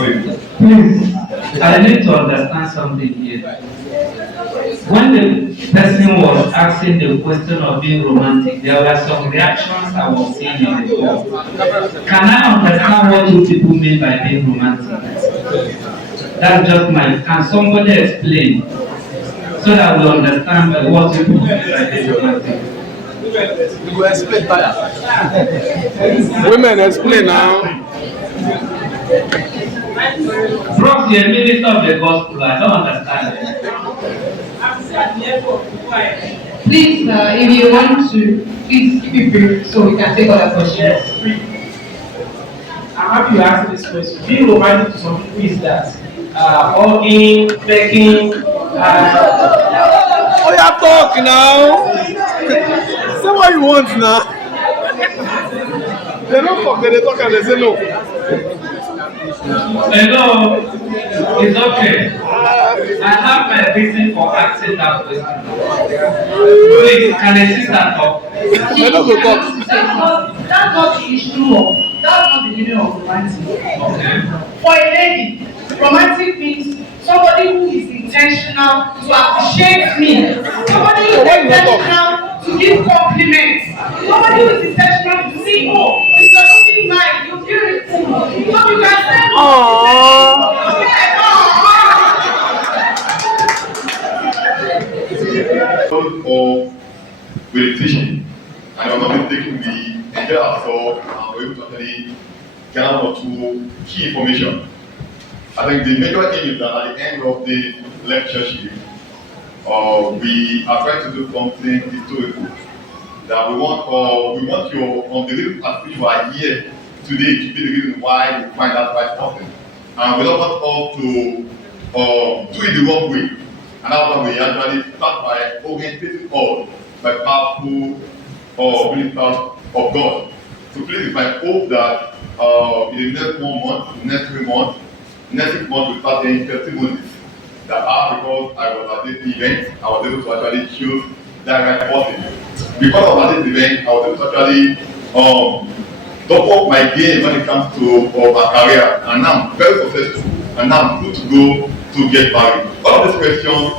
Please, I need to understand something here. When the person was asking the question of being romantic, there were some reactions I was seeing in the call. Can I understand what you people mean by being romantic? That's just my. Can somebody explain so that we understand what you people mean by being romantic? You go explain, Taya. Women explain now. Bro, you're a minister of the gospel. I don't understand it. Please, if you want to, please keep it brief so we can take other questions. I'm happy you asked this question. Being romantic to some people is that hugging, begging, Oh, yeah, talk now. Say what you want now. They don't talk, they talk and they say no. Hello, it's okay. I have my reason for asking that question. Please, can a sister talk? They don't go talk. That's not the issue of, that's not the meaning of romantic. Okay. For a lady, romantic means somebody who is intentional to appreciate me. Somebody who is intentional to give compliments. Somebody who is intentional to see, oh, if you're looking nice, you're beautiful. So you can say, Aww. Or with teaching, and I'm not taking the entire absorb and we're able to actually gather one or two key information. I think the major aim is that at the end of the lectureship, we are trying to do something historical. That we want your the reason at which you are here today to be the reason why you find that right person. And we don't want us to do it the wrong way. And that's why we actually start by orientating us by powerful ministers of God. So please, if I hope that in the next 1 month, next 3 months, next 6 months, we start getting testimonies that are because I was at this event, I was able to actually choose that right person. Because of at this event, I was able to actually top up my game when it comes to my career, and now I'm very successful, and now I'm good to go to get married. All of these questions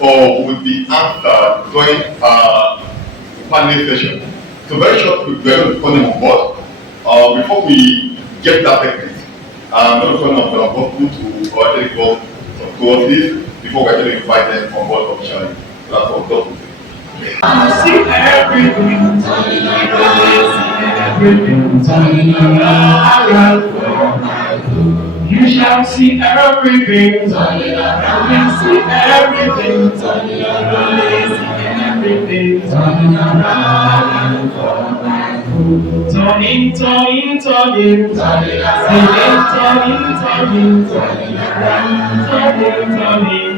will be answered during panel session. So very short, we're going to call them on board. Before we get that technique, I'm going to call them on board to actually go some courses before we actually invite them on board officially. So that's what I'm talking about. see everything, turning around for my good. You shall see everything, turning around. You see everything, turning around. Everything, turning around for my good. Turning, turning, turning, turning around. Turning, turning around.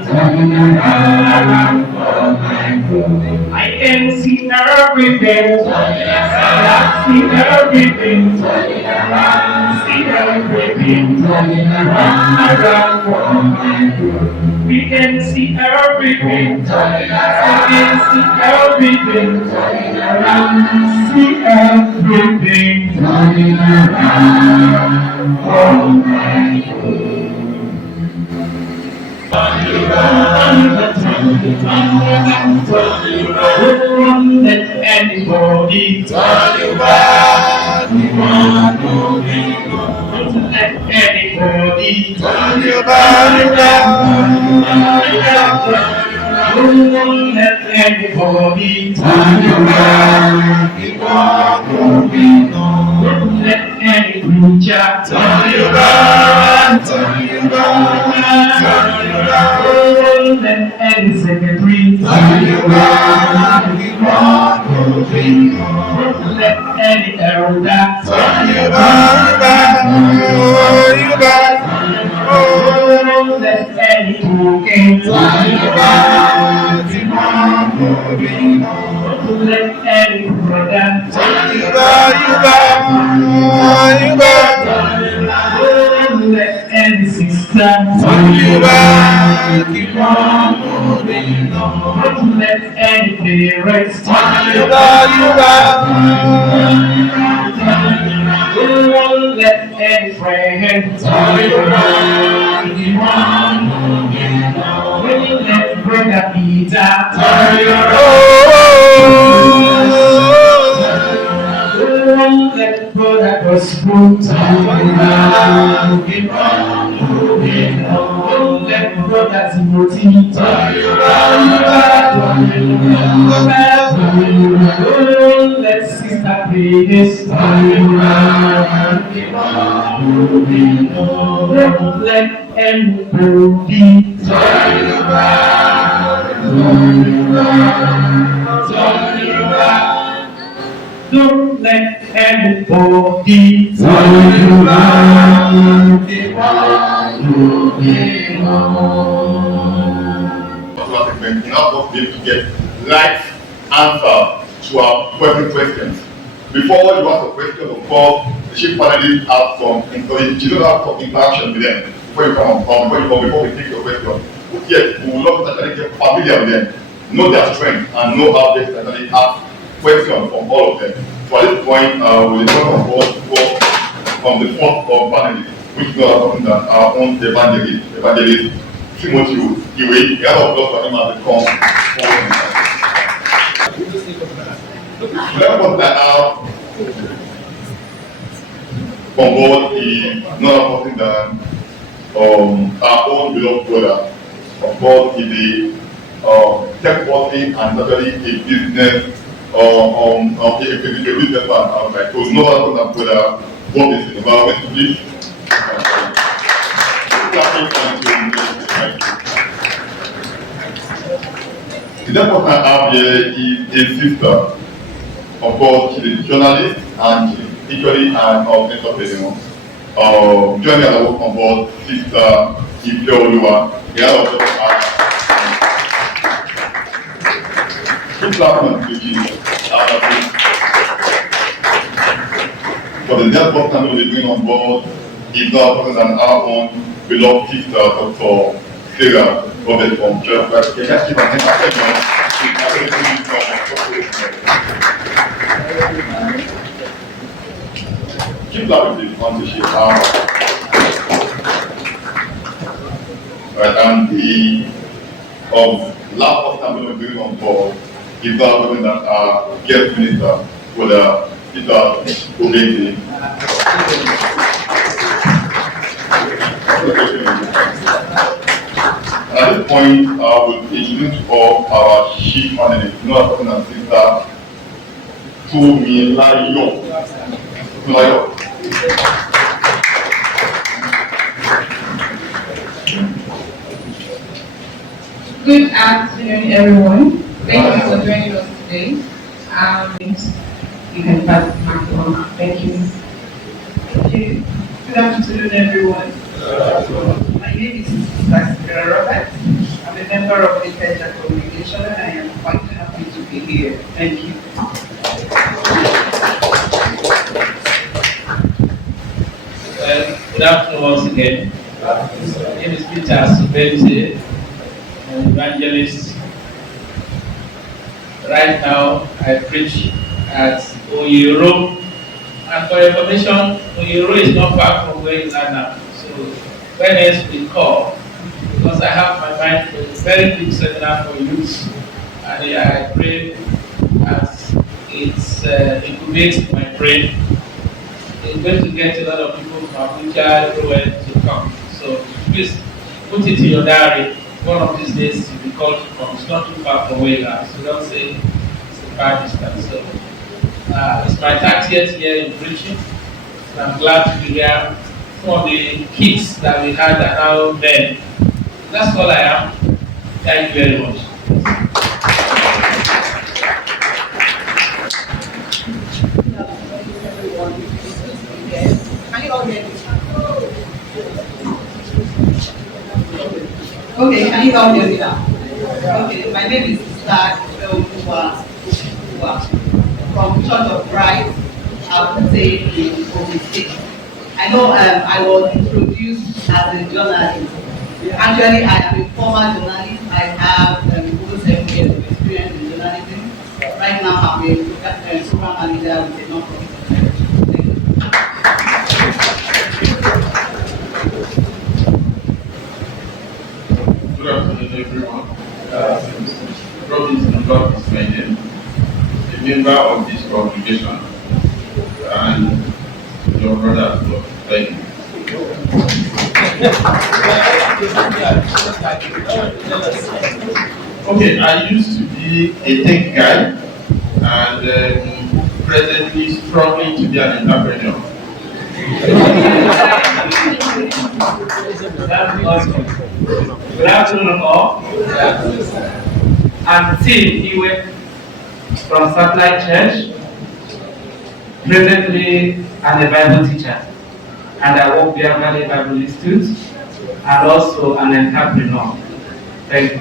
Turning around for my good. I can see everything, I see everything, see everything, around for my good. We can see everything, we can see everything, see everything, around for my good. Don't let anybody turn you back. Don't let anybody turn you back. Don't let anybody turn you back. Keep on moving on. Don't let any preacher turn you back. Turn you back. Turn you back. Don't let any secretary turn you back. Keep on moving on. Don't let any elder turn you back. Turn you back. Don't let any cocaine turn you back. Keep on moving on. Don't let any brother turn you back. You back. Don't let any sister turn you back. Keep on moving on. Don't let any parents turn you back. Don't let any friends turn around, keep on moving on. When you let brother Peter turn around, let brother Gospel turn around, keep on moving on. Let brother Timothy turn around, let sister Grace turn around, keep on moving on. Don't let anybody turn around, turn around. Don't let anybody turn you around. Keep on moving on. Particular segment in order for them to get right answer to our questions. Before you ask a question, of course, the chief panelists have some encouragement. You don't have some interaction with them before you come on, before we take your question. Yes, we would love to actually get familiar with them, know their strengths, and know how they can actually ask questions from all of them. So at this point, we will talk about from the fourth panelist, which is something that our own evangelist Timothy Iwe. We have a applause for him as he comes forward. Remember that on board is not something that our own beloved brother. Of course, is a tech person and actually a business a businessman outside. So it's not something that brother Bob is in environment to this. The next person I have here is a sister. Of course, she's a journalist and she's equally an entrepreneur. Joining us work on board, Sister Ife Oluwa. The other also has two platforms to give. For the next person who will be bringing on board is not other than our own beloved sister, Dr. Sarah Robert from Church. Can I give an introduction? Keep that with the sponsorship. Right, and the last person I'm going to bring on board is that guest minister for the Peter Obedi. At this point, I will introduce all our chief panelists, no other than Sister Tumilayo. Good afternoon, everyone. Thank you for joining us today. You can pass the microphone. Thank you. Okay. Good afternoon, everyone. My name is Sister Robert. I'm a member of the Lectureship congregation, and I am quite happy to be here. Thank you. Good afternoon once again. My name is Peter Subente, an evangelist. Right now, I preach at Oyero. And for information, Oyero is not far from where you are now. So, when else we call, because I have my mind for a very big seminar for youth. And I pray as it incubates my brain. It's going to get a lot of people from Abuja everywhere to come. So please put it in your diary. One of these days you'll be called to come. It's not too far from where you are. So don't say it's a far distance. So it's my 30th year in preaching. And I'm glad to be here. Some of the kids that we had are now men. That's all I am. Thank you very much. Okay, can you all hear me now? Okay, my name is Sister Oluwa from Church of Christ, I would say in Ogun State. I know I was introduced as a journalist. Actually, I am a former journalist. I have over 7 years of experience in journalism. Right now, I'm a program manager with a non-profit. everyone. Robinson God is my name, a member of this congregation, and your brother as well. Thank you. Okay, I used to be a tech guy and presently struggling to be an entrepreneur. That's awesome. Good afternoon, all. I'm Tim Iwe from Satellite Church, presently I'm a Bible teacher, and I work via Valley Bible Institute, and also an entrepreneur. Thank you.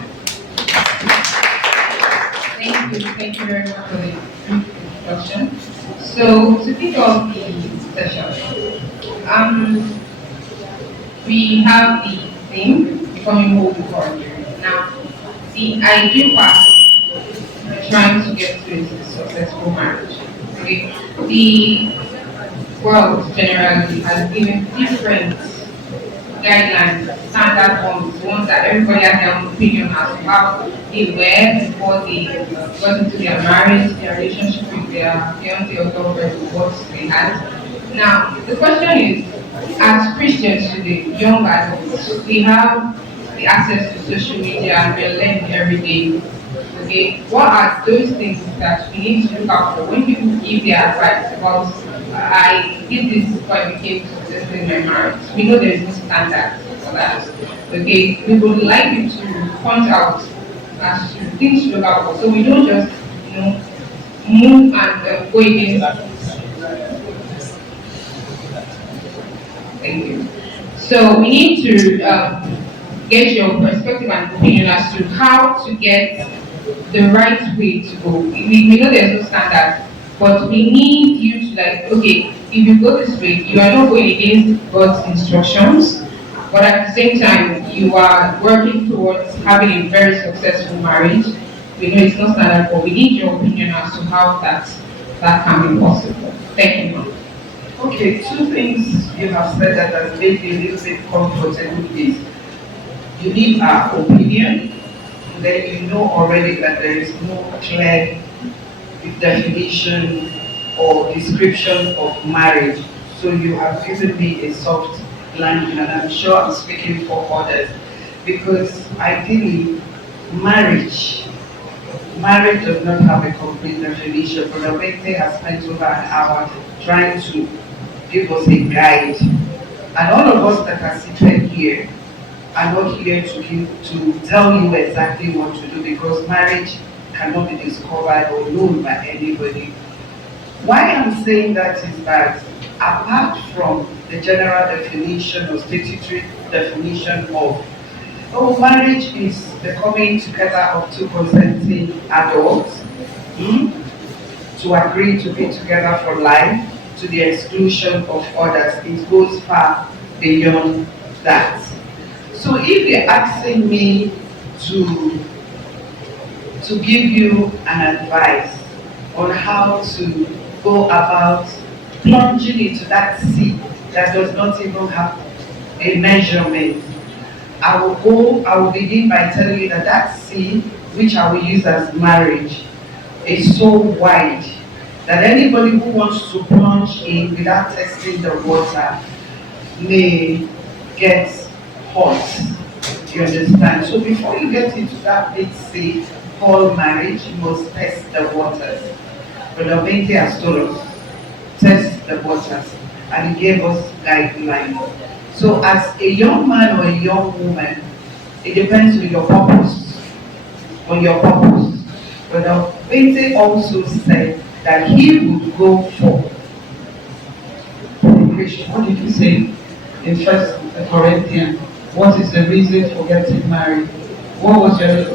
Thank you very much for the introduction. So to kick off the session, we have the theme becoming whole before marriage. Now, the ideal path we're trying to get to is a successful marriage. Okay, the world generally has given different guidelines, standard ones that everybody has their own opinion as to how they were before they got into their marriage, their relationship with their fiancé or girlfriend, what they had. Now, the question is, as Christians today, young adults, we have the access to social media and we're learning every day. Okay, what are those things that we need to look out for when people give their advice about I did this before I became successful in my marriage? We know there is no standard for that. Okay, we would like you to point out as to things to look out for, so we don't just move and go against. Thank you. So we need to get your perspective and opinion as to how to get the right way to go. We know there's no standard, but we need you to okay, if you go this way, you are not going against God's instructions, but at the same time, you are working towards having a very successful marriage. We know it's not standard, but we need your opinion as to how that can be possible. Thank you. Okay, two things you have said that has made me a little bit comfortable is you need our opinion, and then you know already that there is no clear definition or description of marriage. So you have given me a soft landing, and I'm sure I'm speaking for others. Because ideally, marriage does not have a complete definition. Brother Bente has spent over an hour trying to give us a guide. And all of us that are seated here are not here to tell you exactly what to do, because marriage cannot be discovered or known by anybody. Why I'm saying that is that apart from the general definition or statutory definition of marriage is the coming together of two consenting adults to agree to be together for life, to the exclusion of others. It goes far beyond that. So if you're asking me to give you an advice on how to go about plunging into that sea that does not even have a measurement, I will begin by telling you that sea, which I will use as marriage, is so wide that anybody who wants to plunge in without testing the water may get hot. You understand? So before you get into that big sea called marriage, you must test the waters. But the Bente has told us, test the waters, and he gave us guidelines. So as a young man or a young woman, it depends on your purpose. On your purpose. But the Bente also said that he would go for procreation. What did you say in 1 Corinthians? What is the reason for getting married? What was your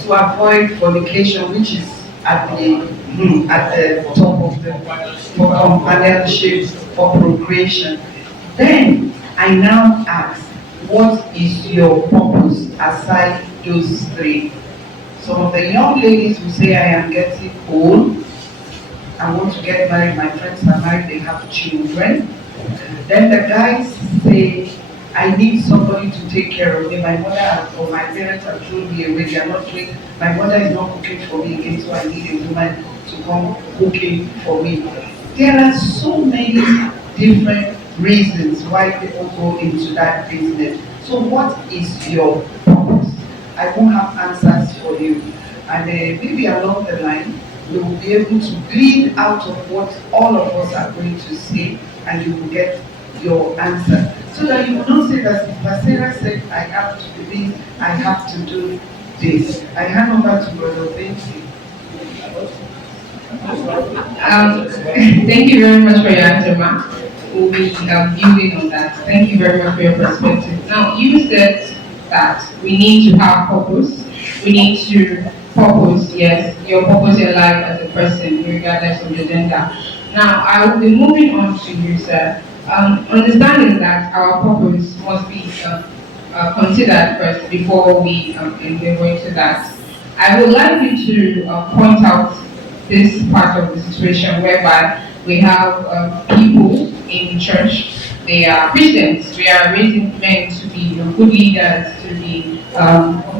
to avoid fornication, which is at the top of the for companionship, for procreation. Then I now ask, what is your purpose aside those three? Some of the young ladies will say, I am getting old, I want to get married, my friends are married, they have children. Then the guys say, I need somebody to take care of me. My mother or my parents have thrown me away. They are not doing. My mother is not cooking for me again, so I need a woman to come cooking for me. There are so many different reasons why people go into that business. So what is your purpose? I won't have answers for you. And maybe along the line, we will be able to glean out of what all of us are going to say, and you will get your answer. So that you will not say that if Sarah said, I have to do this, I have to do this. I hand over to Brother Benji. Thank you very much for your answer, Ma. We'll be building on that. Thank you very much for your perspective. Now, you said that we need to have purpose. We need to purpose, yes, your purpose in life as a person, regardless of your gender. Now, I will be moving on to you, sir. Understanding that our purpose must be considered first before we endeavor into that. I would like you to point out this part of the situation whereby we have people in the church, they are Christians, we are raising men to be good leaders, to be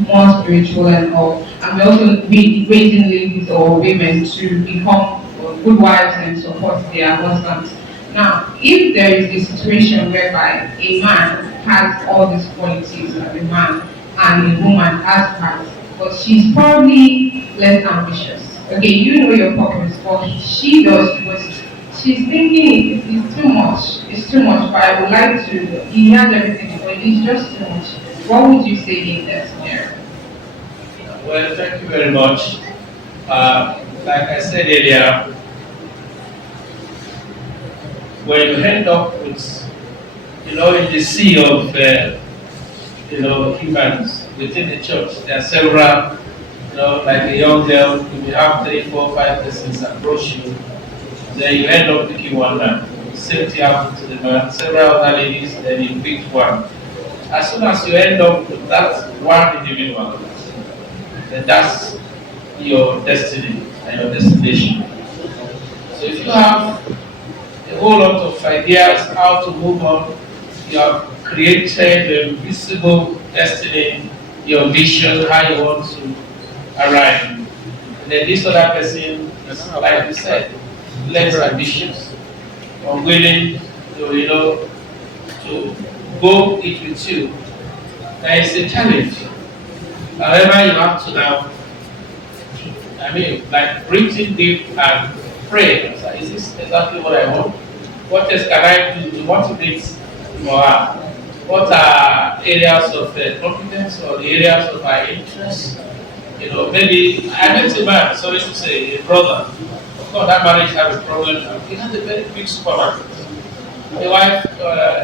more spiritual and all, and we're also raising ladies or women to become good wives and support their husbands. Now, if there is a situation whereby a man has all these qualities as a man and a woman has hers, but she's probably less ambitious. Okay, you know your purpose, but she does, but she's thinking it's too much. It's too much, but I would like to, he has everything, but it's just too much. What would you say in that scenario? Well, thank you very much. Like I said earlier, when you end up with, in the sea of, humans within the church, there are several, like a young girl, you may have 3, 4, 5 persons approach you, then you end up picking one man. Same thing happens to the man, several other ladies, then you pick one. As soon as you end up with that one individual, then that's your destiny and your destination. So if you have a whole lot of ideas how to move on, you have created a visible destiny, your vision, how you want to arrive. And then this other person is, like you said, less ambitious, unwilling to, to go it with you. There is a challenge. However, you have to now, like breathing deep and pray. So is this exactly what I want? What else can I do to motivate for her? What are areas of competence or the areas of her interest? Maybe I met a man, sorry to say, a brother. Of course, that marriage has a problem. He has a very big supermarket. The wife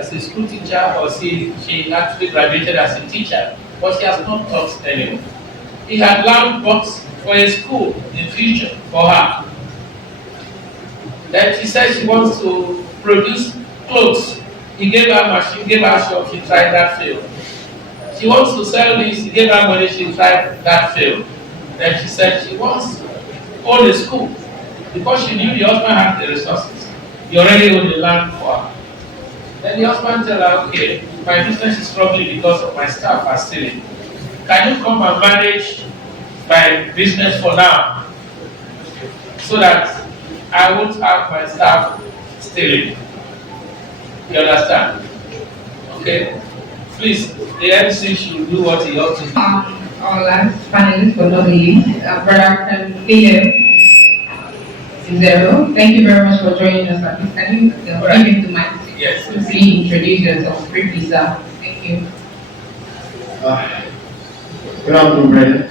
is a school teacher, or she actually graduated as a teacher, but she has not taught anyone. He had learned books for a school in future for her. Then she said she wants to produce clothes. He gave her machine, gave her shop, she tried that field. She wants to sell this, he gave her money, she tried that field. Then she said she wants to own a school. Because she knew the husband had the resources. He already owned the land for her. Then the husband tell her, okay, my business is struggling because of my staff are stealing. Can you come and manage my business for now? So that I won't have my staff stealing. You understand? Okay? Please, the MC should do what he ought to do. Our last panelist, but not the least, Brother Caleb Zero. Thank you very much for joining us. Can you give him the mic? Yes. Please introduce yourself briefly, sir. Thank you. Good afternoon, brother.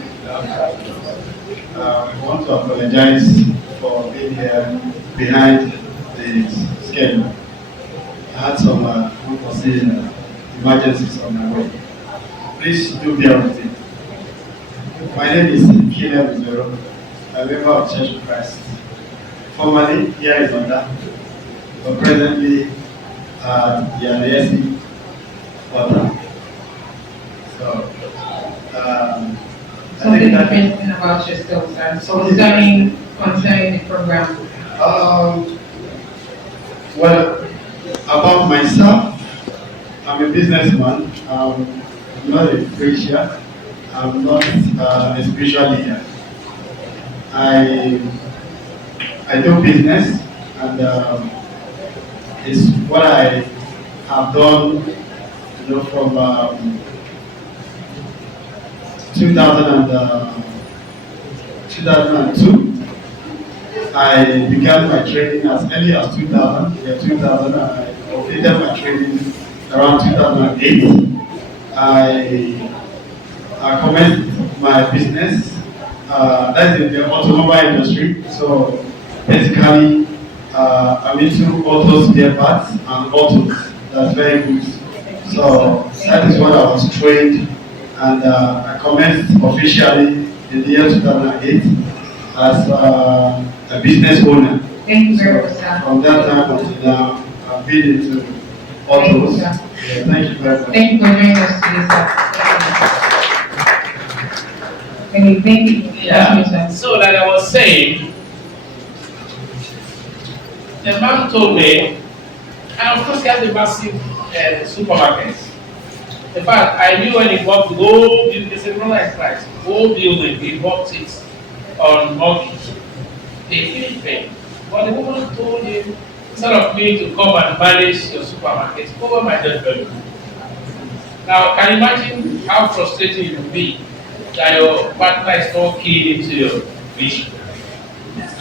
I want to apologize for being here behind the schedule. I had some unforeseen emergencies on my way. Please do bear with me. My name is Caleb Zero. I'm a member of Church of Christ. Formerly here in Zonda, but presently the NASC Water. So, Something interesting about yourself, sir. Concerning the program. Well, about myself, I'm a businessman. I'm not a preacher. I'm not a spiritual leader. I I do business, and it's what I have done, from 2000 2002. I began my training as early as 2000. Yeah, 2000. I completed my training around 2008. I commenced my business. That's in the automobile industry. So basically, I'm into auto spare parts and autos. That's very good. So that is what I was trained, and I commenced officially in the year 2008 as a business owner. Thank you very much, sir. From that time until now, I've been into autos. Yeah, thank you very much. Thank you for joining us today, sir. Thank you. Yeah. So, like I was saying, the man told me, and of course, he has a massive supermarket. In fact, I knew when he bought the whole building, it's a brother in Christ, whole building, he bought it on mortgage. They finished paying. But the woman told him, instead of me to come and manage your supermarket, over my dead value. Now, can you imagine how frustrating it would be that your partner is not keyed into your vision?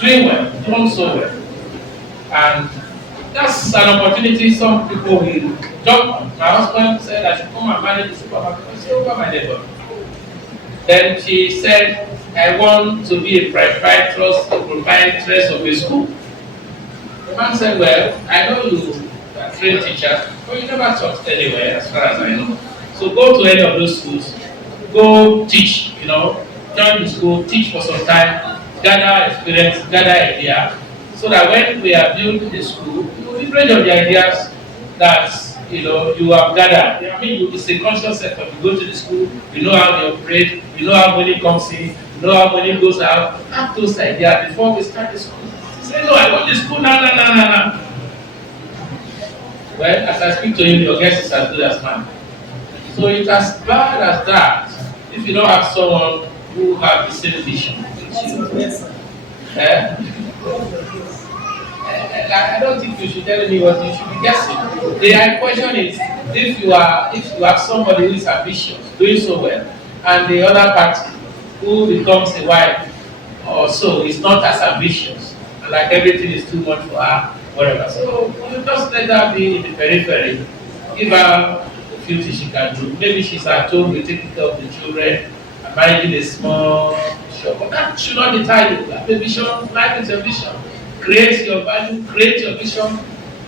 Doing well, doing so well. And that's an opportunity some people will jump on. My husband said I should come and manage the supermarket. I said, over my neighbor. Then she said, I want to be a proprietress of a school. The man said, well, I know you are a trained teacher, but you never taught anywhere as far as I know. So go to any of those schools, go teach, join the school, teach for some time, gather experience, gather idea, so that when we are building the school, you will leverage on the ideas that you have gathered. I mean, it's a conscious effort. You go to the school, you know how they operate, you know how money comes in, you know how money goes out. Have those ideas before we start the school. Say, no, I want the school now. Well, as I speak to you, your guess is as good as mine. So it's as bad as that if you don't have someone who has the same vision as you. I don't think you should tell me what you should be guessing. The question is if you have somebody who is ambitious, doing so well, and the other party who becomes a wife or so is not as ambitious, and like everything is too much for her, whatever. So you just let her be in the periphery, give her a few things she can do. Maybe she's at home with taking care of the children and managing a small shop. But that should not deter you. Have a vision, life is a vision. Create your value, create your vision,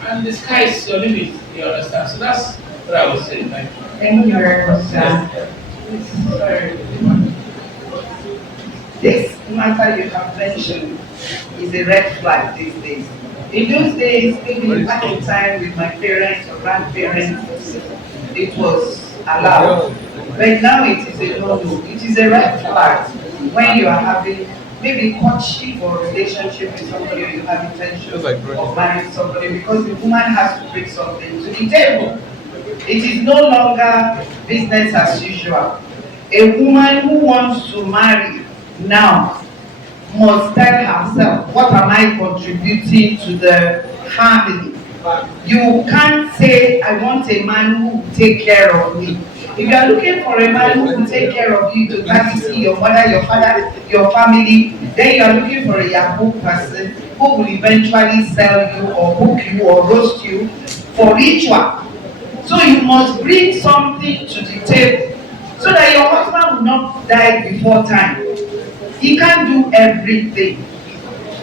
and the sky is your limit. You understand? So that's what I was saying. Thank you. Thank you very much, sir. This matter you have mentioned is a red flag these days. In those days, maybe at a time with my parents or grandparents, it was allowed. But now it is a no-no. It is a red flag when you are having maybe courtship or relationship with somebody, or you have intention of marrying somebody, because the woman has to bring something to the table. It is no longer business as usual. A woman who wants to marry now must tell herself, what am I contributing to the family? You can't say, I want a man who will take care of me. If you are looking for a man who will take care of you, to satisfy your mother, your father, your family, then you are looking for a Yahoo person who will eventually sell you or hook you or roast you for ritual. So you must bring something to the table so that your husband will not die before time. He can't do everything.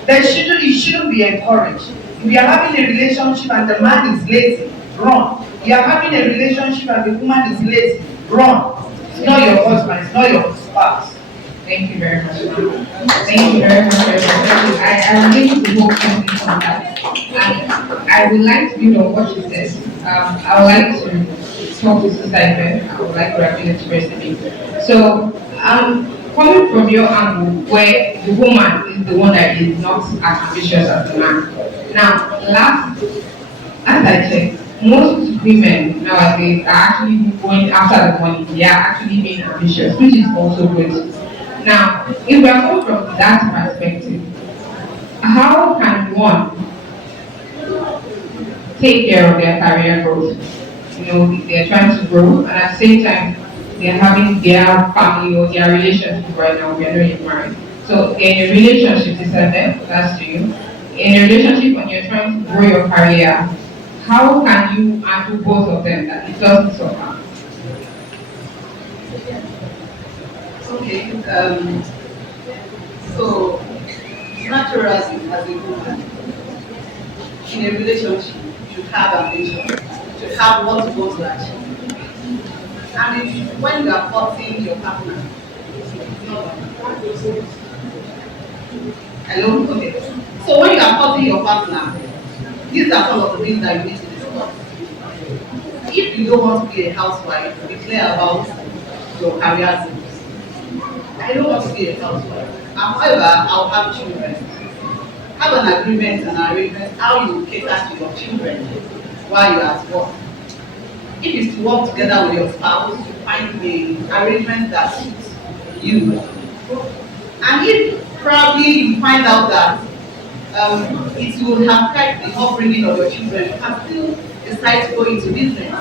You shouldn't be encouraged. If you are having a relationship and the man is lazy, run. You are having a relationship and the woman is lazy, run. It's not your husband, it's not your spouse. Thank you very much, ma'am. Thank you very much. I really to work on that. And I would like to build on what she says. I would like to talk to Sister Ife. I would like to actually express a bit. So, coming from your angle, where the woman is the one that is not as ambitious as the man. Now, as I checked, most women nowadays are actually going after the money. They are actually being ambitious, which is also good. Now, if we are coming from that perspective, how can one take care of their career growth? They're trying to grow, and at the same time, they're having their family or their relationship right now. We're not yet married. So, in a relationship, is that that's to you. In a relationship, when you're trying to grow your career, how can you handle both of them that it doesn't suffer? Okay. So naturally, as a woman, in a relationship, you should have ambition, you should have what you want to achieve. And when you are courting your partner, it's not. Hello? Okay. So when you are courting your partner, these are some of the things that you need to discuss. If you don't want to be a housewife, be clear about your career goals. I don't want to be a housewife. However, I'll have children. Have an agreement and arrangement how you cater to your children while you're at work. If it's to work together with your spouse, you find the arrangement that suits you. And if probably you find out that it will affect the upbringing of your children, you can still decide to go into business.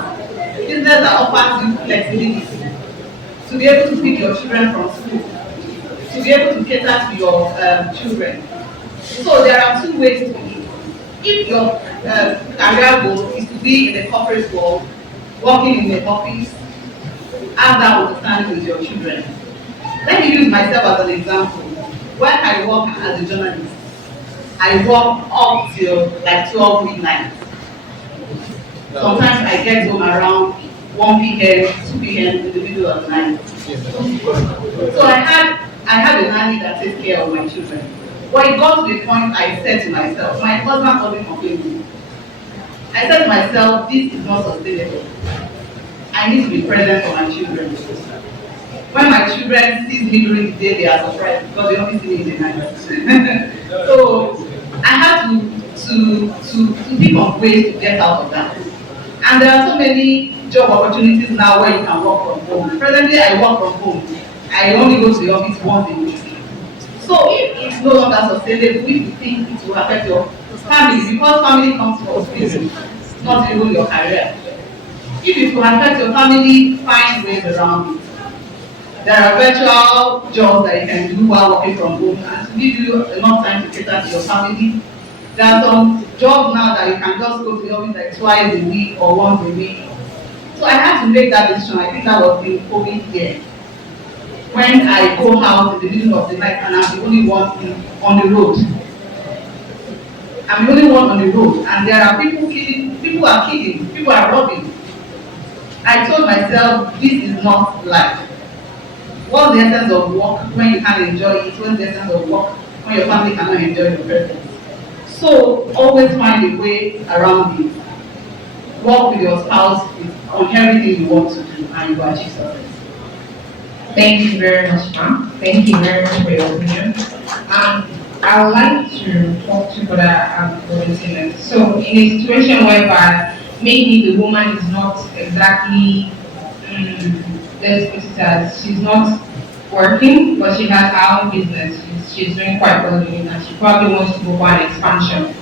Business that offers you flexibility to be able to pick your children from school, to be able to cater to your children. So there are two ways to it. If your career goal is to be in the corporate world, working in the office, have that understanding with your children. Let me use myself as an example. When I work as a journalist, I work up till like 12 midnight. Sometimes I get home around 1 p.m., 2 p.m. in the middle of the night. So I had a nanny that takes care of my children. But it got to the point I said to myself, my husband wasn't complaining. I said to myself, this is not sustainable. I need to be present for my children. When my children see me during the day, they are surprised because they only see me in the night. So I had to think of ways to get out of that. And there are so many job opportunities now where you can work from home. Presently, I work from home. I only go to the office once a week. So if it's no longer sustainable, if you think it will affect your family, because family comes first, not even your career. If it will affect your family, find ways around it. There are virtual jobs that you can do while working from home and to give you enough time to cater to your family. There are some jobs now that you can just go to the office like twice a week or once a week. So I had to make that decision. I think that was in COVID year. When I go out in the middle of the night and I'm the only one on the road. I'm the only one on the road and there are people killing, people are killing, people are robbing. I told myself, this is not life. What's the essence of work when you can't enjoy it? What's the essence of work when your family cannot enjoy your presence? So always find a way around it. Work with your spouse on everything you want to do and you will achieve success. Thank you very much, ma'am. Thank you very much for your opinion. I would like to talk to Brother Simmons. So, in a situation whereby maybe the woman is not exactly, let's put it as, she's not working, but she has her own business. She's doing quite well doing that. She probably wants to go for an expansion.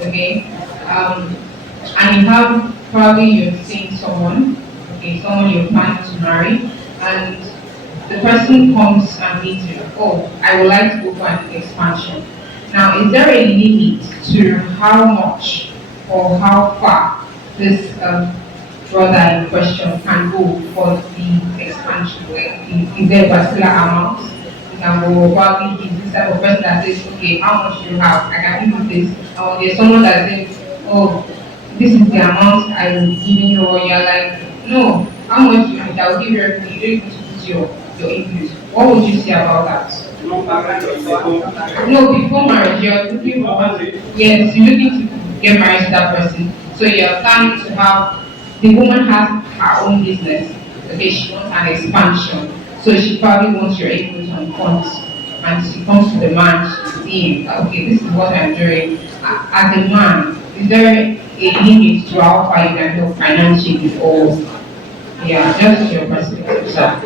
Okay? And you have probably you're seeing someone, okay, someone you're planning to marry, and the person comes and meets you, oh, I would like to go for an expansion. Now, is there a limit to how much or how far this brother in question can go for the expansion? Like, is there a particular amount you can go? Probably is this type of person that says, okay, how much do you have? I can give you this. Or there's someone that says, oh, this is the amount I will be giving you, or you're like, no, how much do you need? I will give you everything. You don't need to put your input. What would you say about that? No, before marriage, you're looking for, yes, you're looking to get married to that person. So you're planning to have, the woman has her own business. Okay, she wants an expansion. So she probably wants your input on funds. And she comes to the man, she's seeing, okay, this is what I'm doing. As a man, is there a limit to how far you can help financially or yeah, just your perspective, sir.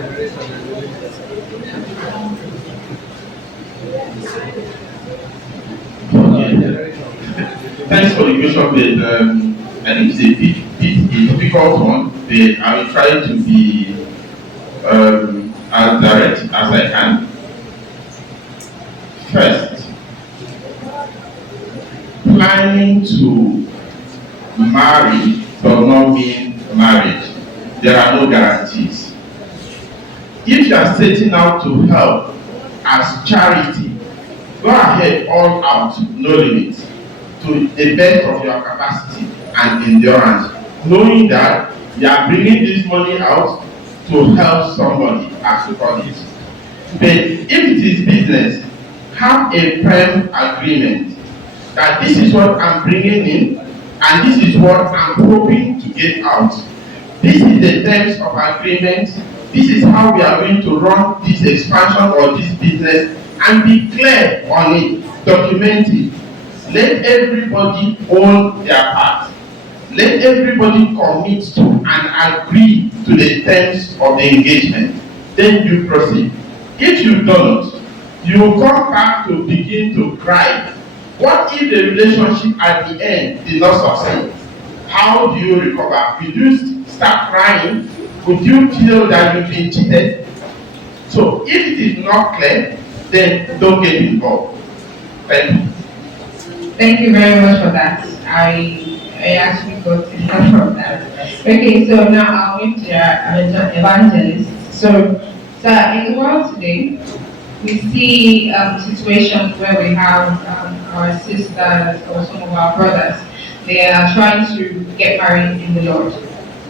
Okay. Thanks for the question, but I think it's a difficult one, but I will try to be as direct as I can. First, planning to marry does not mean marriage. There are no guarantees. If you are setting out to help as charity, go ahead all out, no limits, to the best of your capacity and endurance, knowing that you are bringing this money out to help somebody, as you call it. But if it is business, have a firm agreement that this is what I'm bringing in and this is what I'm hoping to get out. This is the terms of agreement. This is how we are going to run this expansion or this business, and be clear on it, document it. Let everybody own their part. Let everybody commit to and agree to the terms of the engagement. Then you proceed. If you don't, you will come back to begin to cry. What if the relationship at the end did not succeed? How do you recover? Will you start crying? Would you feel that you've been cheated? So if it is not clear, then don't get involved. Thank you. Thank you very much for that. I actually got enough from that. Okay, so now I'll move to our evangelist. So in the world today, we see situations where we have our sisters or some of our brothers. They are trying to get married in the Lord.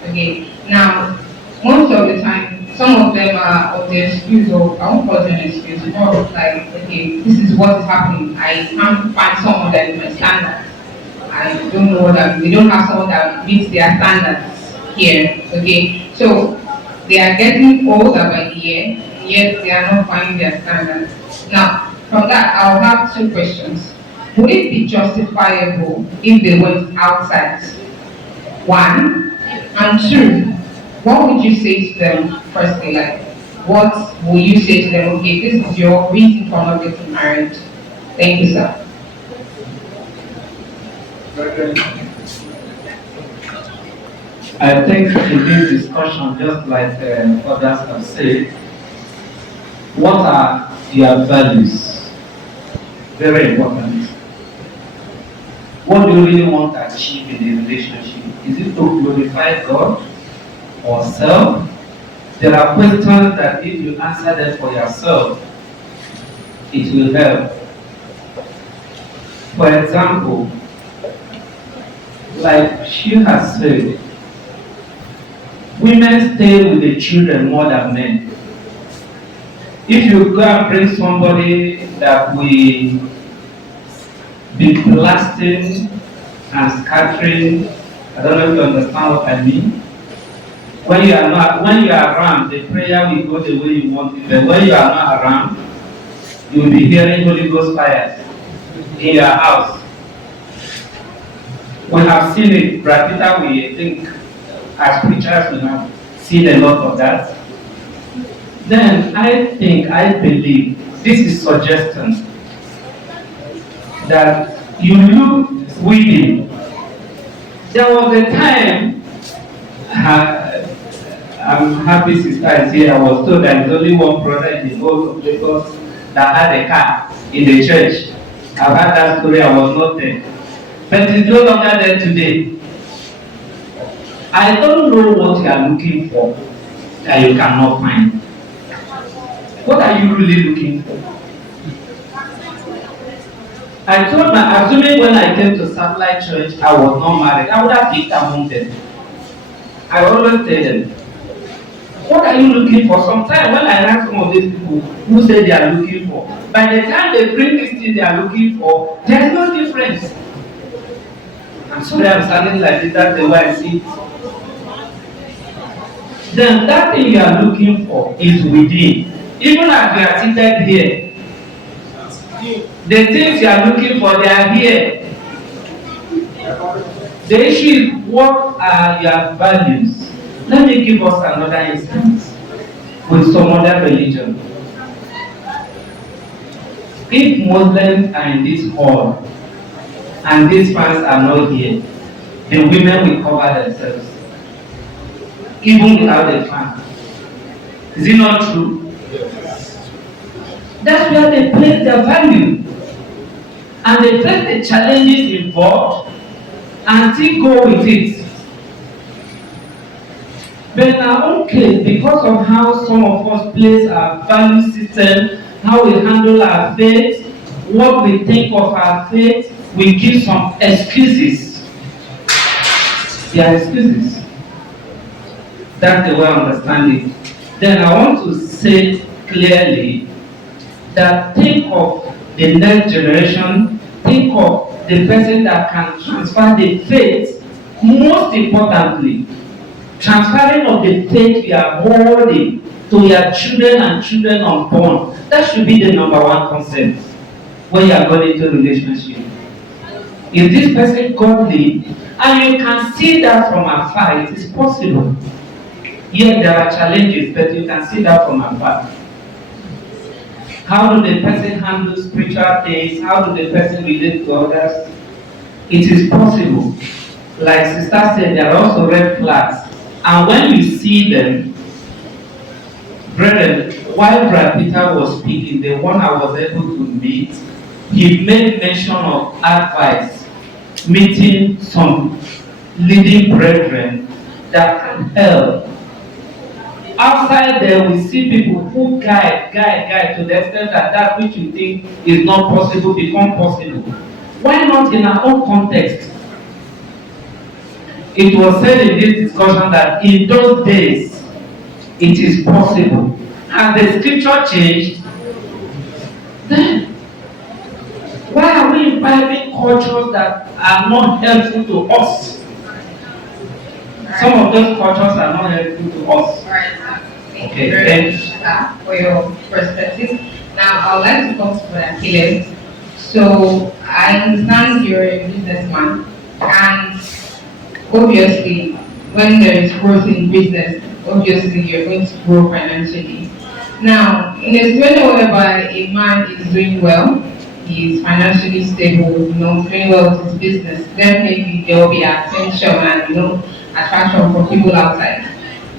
Okay, now most of the time, some of them are of the excuse, or I won't call them an excuse, more of like, okay, this is what is happening. I can't find someone that is my standard. I don't know that we don't have someone that meets their standards here. Okay, so they are getting older by the year, yet they are not finding their standards. Now, from that, I'll have two questions. Would it be justifiable if they went outside? One, and two, what would you say to them firstly? Like, what will you say to them? Okay, this is your reason for not getting married. Thank you, sir. I think in this discussion, just like others have said, what are your values? Very important. What do you really want to achieve in a relationship? Is it to glorify God or self? There are questions that if you answer them for yourself, it will help. For example, like she has said, women stay with the children more than men. If you go and bring somebody that will be blasting and scattering, I don't know if you understand what I mean. When you are around, the prayer will go the way you want it. But when you are not around, you will be hearing Holy Ghost fires in your house. We have seen it. Brother, we think as preachers we have seen a lot of that. Then I believe this is suggestion that you look within. There was a time, I'm happy sister is here. I was told that there's only one brother in the whole of Lagos that had a car in the church. I've heard that story, I was not there. But it's no longer there today. I don't know what you are looking for that you cannot find. What are you really looking for? I told my, assuming when I came to Satellite Church, I was not married, I would have picked among them. I always tell them, what are you looking for? Sometimes when I ask some of these people who say they are looking for, by the time they bring this thing they are looking for, there is no difference. I'm sorry I'm standing like this, that's the way I see it. Then that thing you are looking for is within. Even as we are seated here, the things you are looking for, they are here. The issue is, what are your values? Let me give us another instance with some other religion. If Muslims are in this hall and these fans are not here, the women will cover themselves, even without a fan. Is it not true? That's where they place their value. And they place the challenges involved and still go with it. But in our own case, because of how some of us place our value system, how we handle our faith, what we think of our faith, we give some excuses. They are excuses. That's the way I understand it. Then I want to say clearly that think of the next generation, think of the person that can transfer the faith. Most importantly, transferring of the faith we are holding to your children and children unborn. That should be the number one concept when you are going into a relationship. Is this person godly? And you can see that from afar. It is possible. Yes, there are challenges, but you can see that from afar. How do the person handle spiritual things? How do the person relate to others? It is possible. Like Sister said, there are also red flags. And when you see them, brethren, while Brother Peter was speaking, the one I was able to meet, he made mention of advice, meeting some leading brethren that can help. Outside there, we see people who guide to the extent that that which you think is not possible become possible. Why not in our own context? It was said in this discussion that in those days, it is possible. Has the scripture changed? Then, why are we imbibing cultures that are not helpful to us? Some of those cultures are not helpful to us. Alright, thank you very much for your perspective. Now, I would like to come to Achilles. So, I understand you're a businessman, and obviously, when there is growth in business, obviously you're going to grow financially. Now, in a situation whereby a man is doing well, he is financially stable, doing well with his business, then maybe there will be attention and attraction from people outside.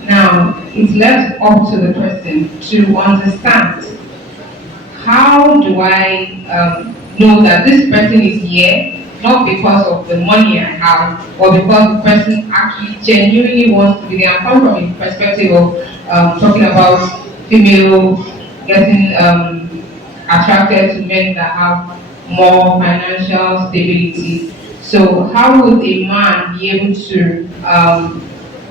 Now, it's left up to the person to understand, how do I know that this person is here, not because of the money I have, or because the person actually genuinely wants to be there. I'm coming from the perspective of talking about females getting attracted to men that have more financial stability. So how would a man be able to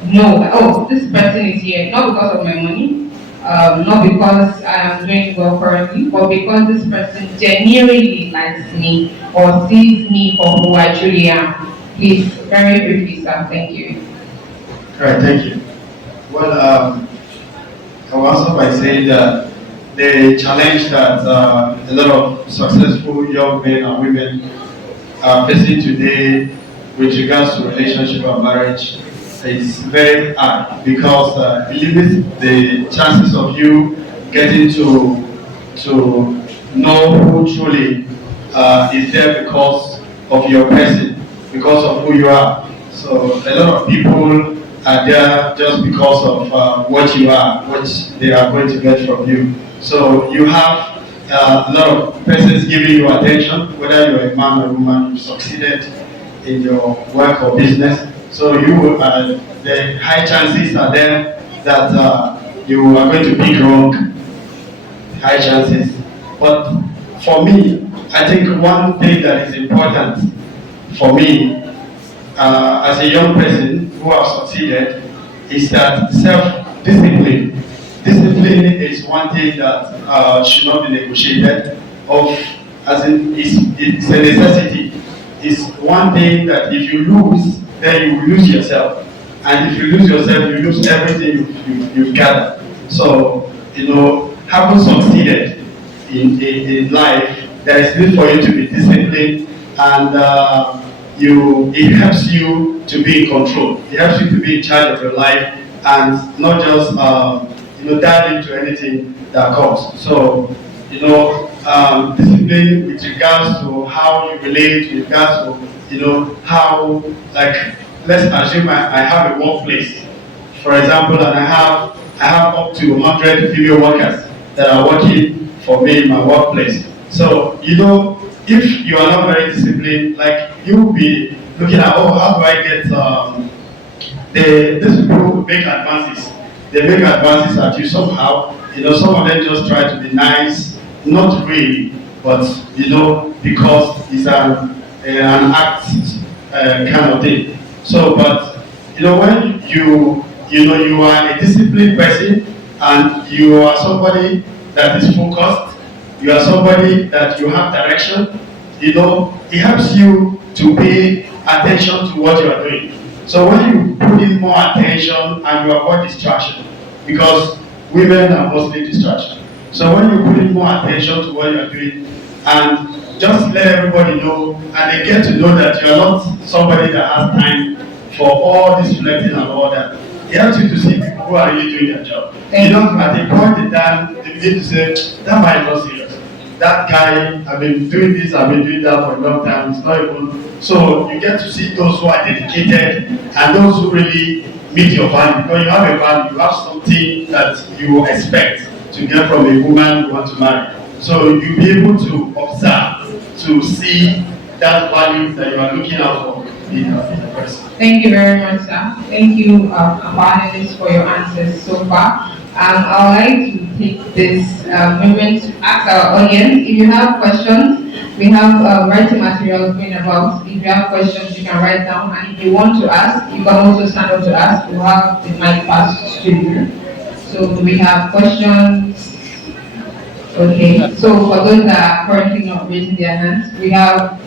know that, oh, this person is here, not because of my money, not because I am doing well currently, but because this person genuinely likes me or sees me for who I truly am? Please, very briefly, sir. Thank you. All right, thank you. Well, I will answer by saying that the challenge that a lot of successful young men and women are facing today with regards to relationship and marriage is very hard, because it limits the chances of you getting to know who truly is there because of your person, because of who you are. So a lot of people are there just because of what you are, what they are going to get from you. So you have a lot of persons giving you attention, whether you're a man or a woman, you've succeeded in your work or business. So the high chances are there that you are going to pick wrong. High chances. But for me, I think one thing that is important for me as a young person who has succeeded is that self-discipline. Discipline is one thing that should not be negotiated. It's a necessity. It's one thing that if you lose, then you will lose yourself. And if you lose yourself, you lose everything you've gathered. So, having succeeded in life, there is need for you to be disciplined and it helps you to be in control. It helps you to be in charge of your life and not just dive into anything that comes. So discipline with regards to how you relate, with regards to how, like, let's assume I have a workplace, for example, and I have up to 100 female workers that are working for me in my workplace. So if you are not very disciplined, like, you will be looking at, oh, how do I get these people make advances. They make advances at you somehow. Some of them just try to be nice, not really, but because it's an act kind of thing. So, but when you are a disciplined person and you are somebody that is focused, you are somebody that you have direction, it helps you to pay attention to what you are doing. So when you put in more attention and you avoid distraction, because women are mostly distraction. So when you put in more attention to what you are doing and just let everybody know, and they get to know that you are not somebody that has time for all this flirting and all that, it helps you to see people who are really doing their job. At a point in time, they begin to say, that man is not serious. That guy, I've been doing this, I've been doing that for a long time, it's not even. So you get to see those who are dedicated and those who really meet your value. Because you have a value, you have something that you expect to get from a woman you want to marry. So you'll be able to observe, to see that value that you are looking out for in a person. Thank you very much, sir. Thank you, panelists, for your answers so far. I would like to take this moment to ask our audience, if you have questions, we have writing materials going about. If you have questions, you can write down, and if you want to ask, you can also stand up to ask. We'll have the mic passed to you. So we have questions. Okay, so for those that are currently not raising their hands, we have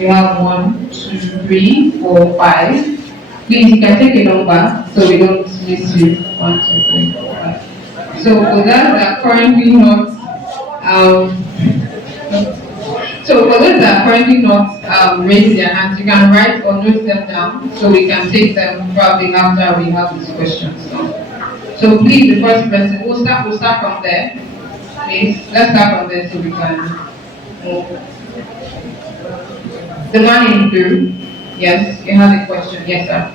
1, 2, 3, 4, 5. Please, you can take a number so we don't miss you. 1, 2, 3, 4, 5. So for those that are currently not raising their hands, you can write or note them down so we can take them probably after we have these questions done. So please, the first person, we'll start from there. Please, let's start from there so we can move. The man in blue, yes, you have a question, yes, sir.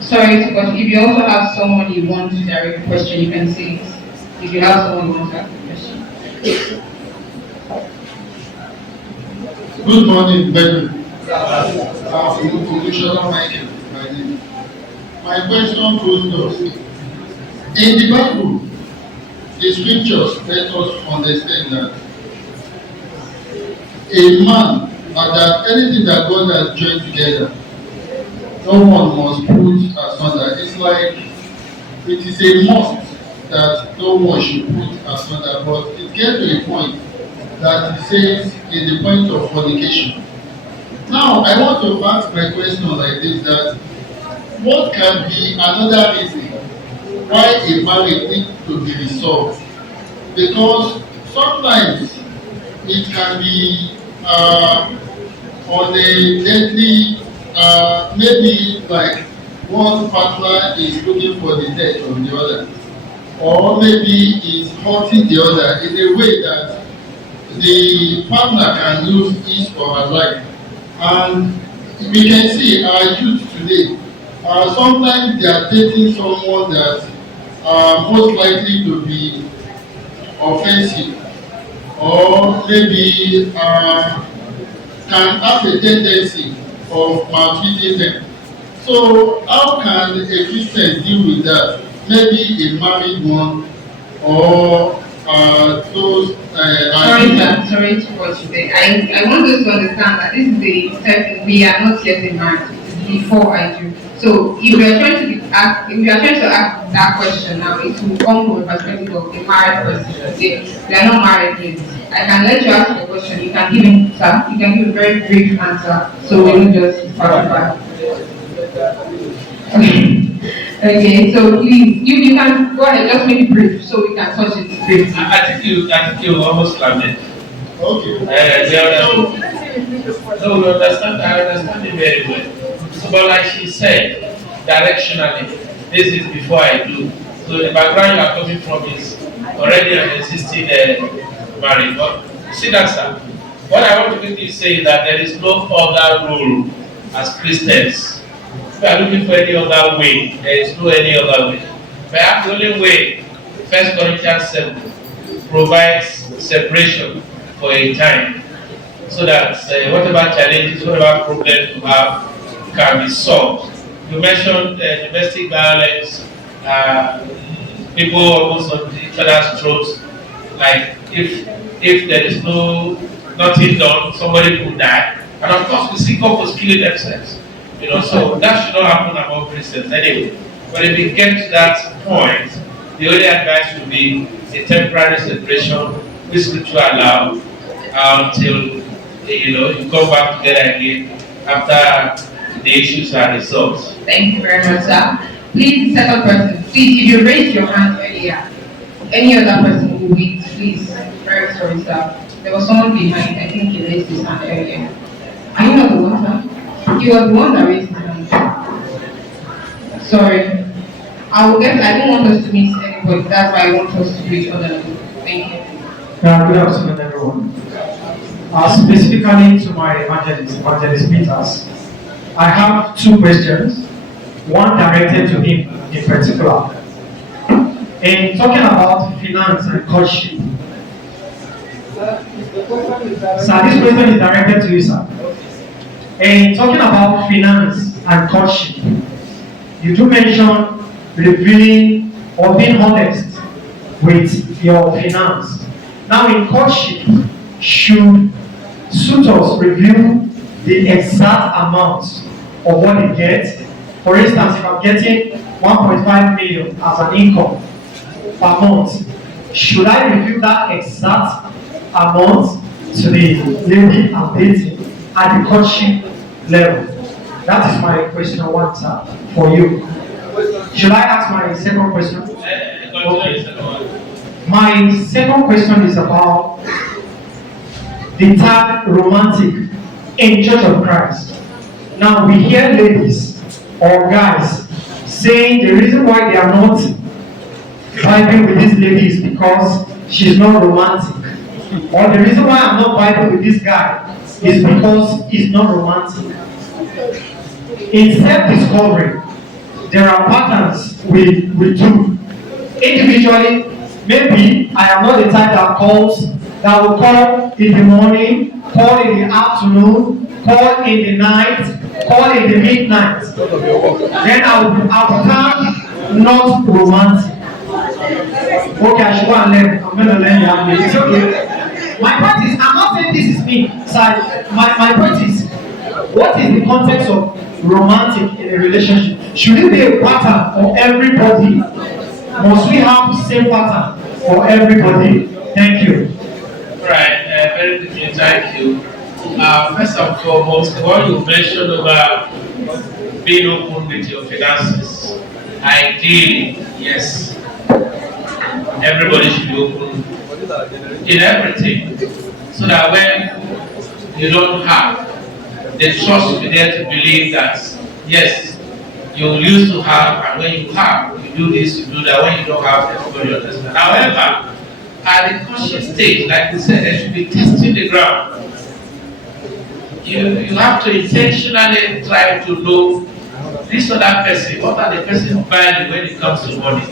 Sorry to question. If you also have someone you want to direct a question, you can say it. If you have someone you want to ask a question. Good morning, Bedouin. Michael, my name. My question goes thus. In the Bible, the scriptures let us understand that a man, or that anything that God has joined together, no one must put asunder. It's like it is a must that no one should put asunder, but it gets to a point that it says in the point of fornication. Now, I want to ask my question like this, that what can be another reason why a marriage needs to be resolved? Because sometimes it can be on a deadly, maybe like one partner is looking for the death of the other, or maybe is hurting the other in a way that the partner can lose his or her life. And we can see our youth today, sometimes they are dating someone that are most likely to be offensive, or maybe can have a tendency of maltreating them. So how can a Christian deal with that? Maybe a married one, or those Sorry to pause you there. I want us to understand that this is a certain, we are not yet in marriage. Before I do. So if you are trying to ask that question now, it will come from a perspective of a married person. Okay, we are not married yet. I can let you ask the question. You can give a very brief answer, so we don't just pass back. Okay, so please, you can go ahead, just make it brief so we can touch it briefly. I think you almost landed. Okay. No, we understand. I understand it very well. So, but like she said, directionally, this is before I do. So the background you are coming from is already an existing marriage. But see that, sir. What I want to quickly say is that there is no other rule as Christians. If you are looking for any other way, there is no any other way. Perhaps the only way, 1 Corinthians 7 provides separation for a time so that whatever challenges, whatever problems you have can be solved. You mentioned domestic violence, people almost on each other's throats. Like if there is nothing done, somebody could die. And of course, we see couples killing themselves. So that should not happen among Christians anyway. But if we get to that point, the only advice would be a temporary separation, which scripture allow until you come back together again after the issues are resolved. Thank you very much, sir. Please, the second person, please, if you raised your hand earlier, any other person who wait, please. Very sorry, sir. There was someone behind, I think he raised his hand earlier. Are you not the one, sir? He was the one that raised his hand. Sorry. I don't want us to miss anybody, that's why I want us to reach other people. Thank you. Good afternoon, everyone. Specifically to my evangelist Peters, I have two questions, one directed to him in particular. In talking about finance and courtship, sir, this question is directed to you, sir. In talking about finance and courtship, you do mention revealing or being honest with your finance. Now, in courtship, should suitors reveal the exact amount of what they get? For instance, if I'm getting 1.5 million as an income per month, should I reveal that exact amount to the lady I'm dating at the courtship level? That is my question one, sir, for you. Should I ask my second question? Okay. My second question is about the tag romantic in Church of Christ. Now we hear ladies or guys saying the reason why they are not vibing with this lady is because she's not romantic. Or the reason why I'm not vibing with this guy is because he's not romantic. In self-discovery, there are patterns we do. Individually, maybe I am not the type that will call in the morning, call in the afternoon, call in the night, call in the midnight. Then I'll become not romantic. Okay, I should go and learn. I'm going to learn that. It's okay. My point is, I'm not saying this is me. So my point is, what is the context of romantic in a relationship? Should it be a pattern for everybody? Must we have the same pattern for everybody? Thank you. Right, very good. Thank you. First and foremost, what you mentioned about being open with your finances. Ideally, yes, everybody should be open in everything, so that when you don't have, the trust will be there to believe that yes, you used to have, and when you have, you do this, you do that. When you don't have, everybody understands. However, at the conscious stage, like we said, there should be testing the ground. You have to intentionally try to know this other person, what are the person's value when it comes to money.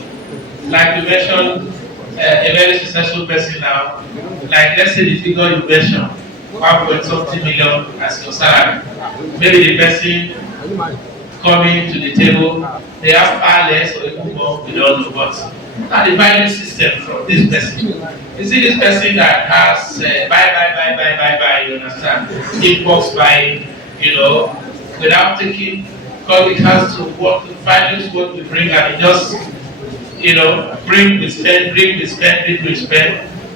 Like you mentioned, a very successful person now, like let's say the figure you mentioned, 1.something million as your salary. Maybe the person coming to the table, they have far less or even more, we don't know what. Look at the value system from this person. You see this person that has buy, you understand? Impulse buying, without taking, because it has to what the values, what we bring, and it just, bring the spend.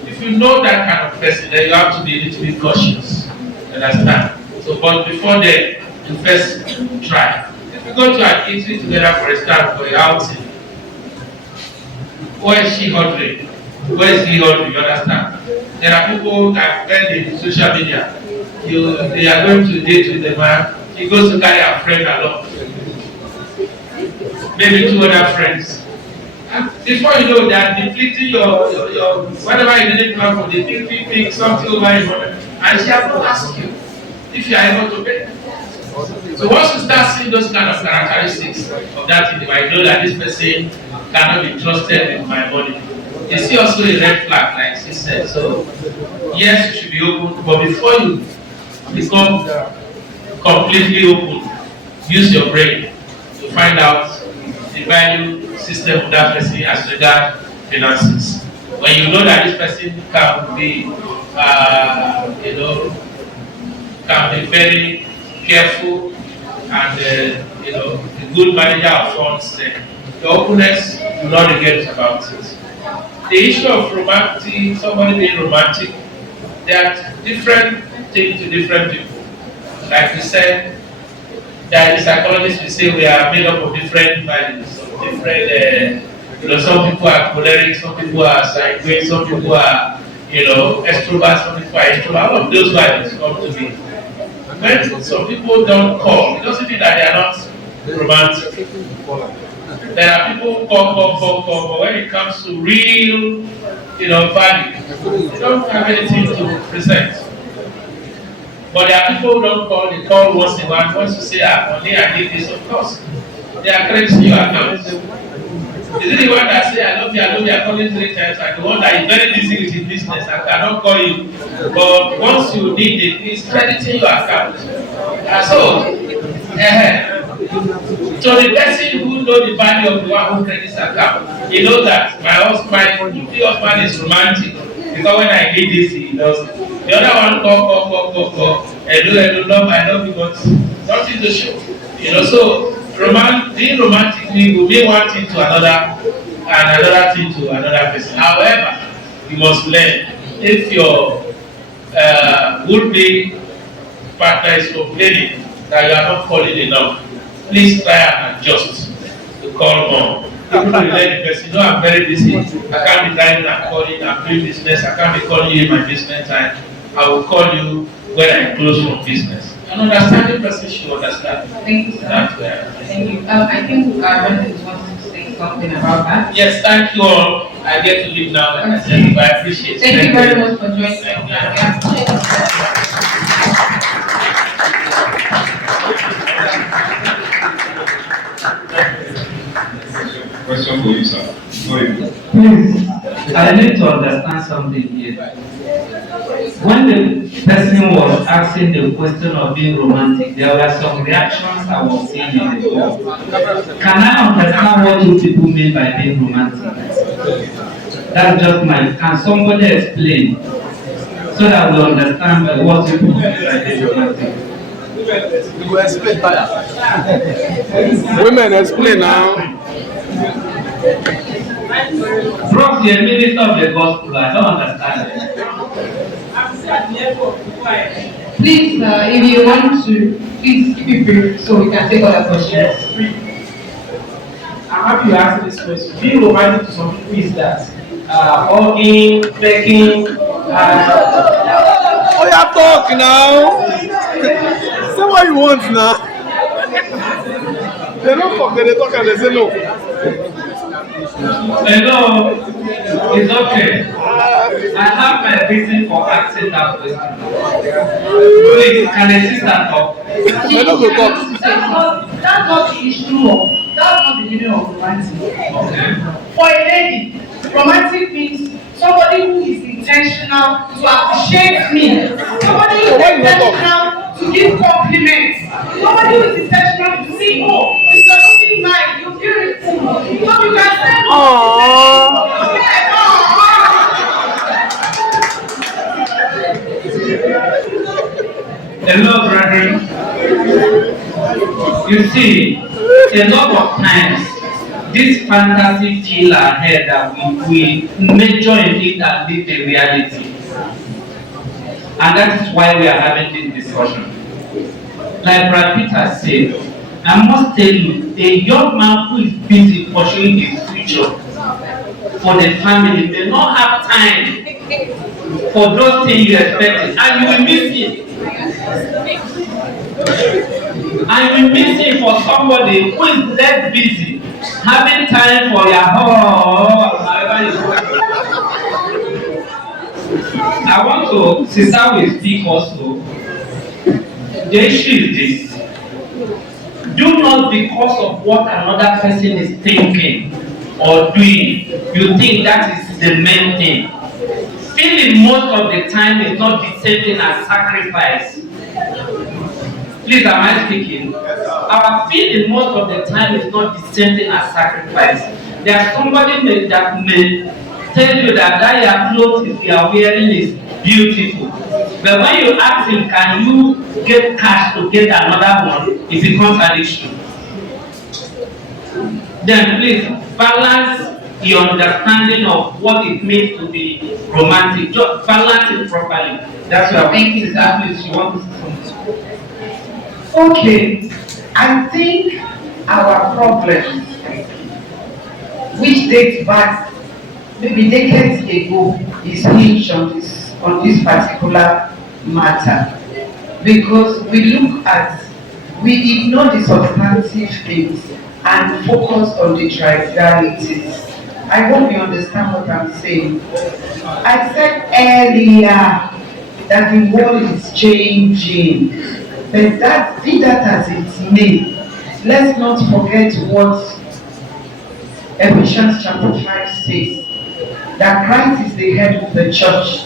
If you know that kind of person, then you have to be a little bit cautious. You understand? So, but before then, you first try. If you go to an eatery together for a start, for a outing, where is she ordering? Where is he ordering? You understand? There are people that spend in social media. They are going to date with the man. He goes to carry a friend along, maybe two other friends. And before you know, they are depleting your whatever you didn't plan for. They think something over your money, and she has not asked you if you are able to pay. So once you start seeing those kind of characteristics of that thing, you might know that this person cannot be trusted with my money. You see also a red flag, like she said. So yes, you should be open, but before you become completely open, use your brain to find out the value system of that person as regard finances. When you know that this person can be, can be very careful and a good manager of funds, then your openness will not regret about it. The issue of romantic, somebody being romantic, there are different things to different people. Like we said, that the psychologists will say we are made up of different values, of different, some people are choleric, some people are sanguine, some people are, extroverts, some people are introverts. All of those values come to me. When some people don't call, it doesn't mean that they are not romantic. There are people who call, but when it comes to real, value, they don't have anything to present. But there are people who don't call, they call once in a while. Once you say, only I need this, of course, they are crediting your account. Is it the one that say, I love you, I'm calling 3 times, and the one that is very busy with his business and cannot call you. But once you need it, he's crediting your account. So the person who knows the value of the one who credits account, he knows that my husband is romantic. Because when I need this, he does it. The other one call. Hello, love, I love you, but nothing to show. So being romantic will be one thing to another, and another thing to another person. However, you must learn if your would-be partner is complaining that you are not calling enough, please try and adjust to call more. People will let the person know I'm very busy. I can't be driving and calling, I'm doing business, I can't be calling you in my business time. I will call you when I close from business. An understanding person should understand. Thank you, sir. Thank you. I think Reverend wants to say something about that. Yes, thank you all. I get to leave now, and I appreciate it. Thank you very much for joining us. Question for you, sir. Please, I need to understand something here. When the person was asking the question of being romantic, there were some reactions I was seeing in the call. Can I understand what you people mean by being romantic? That's just can somebody explain so that we understand what you people mean by being romantic? You will explain better. Women explain now. Bro, you're a minister of the gospel, I don't understand it. Please, if you want to, please keep it brief so we can take other questions. I'm happy you asked this question. Being romantic to some people is that hugging, begging, Oh, you talk now. Say what you want now. They don't talk, they talk and they say no. Hello, it's okay. I have my reason for asking that question. Please, can a sister talk? They don't go talk. That's not the issue of, that's not the meaning of romantic. Okay. For a lady, romantic means somebody who is intentional to appreciate me. Somebody who is intentional to give compliments. Somebody who is intentional to see, oh, if you're looking nice, you're beautiful. So you can say, Aww. yes, Hello, brother. You see, a lot of times, this fantasy feel ahead that we major in it and leave the reality. And that is why we are having this discussion. Like Brad Peter said, I must tell you, a young man who is busy pursuing his future for the family may not have time for those things you expected, and you will miss it. And you will miss it for somebody who is less busy, having time for your however you I want to, sister will speak also. The issue is this. Do not, because of what another person is thinking or doing, you think that is the main thing. Feeling most of the time is not the same thing as sacrifice. Please, am I speaking? Our feeling most of the time is not the same thing as sacrifice. There's somebody that may tell you that your clothes you are wearing is beautiful. But when you ask him, can you get cash to get another one, it becomes an issue. Then please balance your understanding of what it means to be romantic. Just balance it properly. That's what I'm thinking. Please, you want to say something? Okay, I think our problem, which dates back maybe decades ago, is hinged on this particular matter. Because we ignore the substantive things and focus on the trivialities. I hope you understand what I'm saying. I said earlier that the world is changing, but that, be that as it may, let's not forget what Ephesians chapter 5 says, that Christ is the head of the church.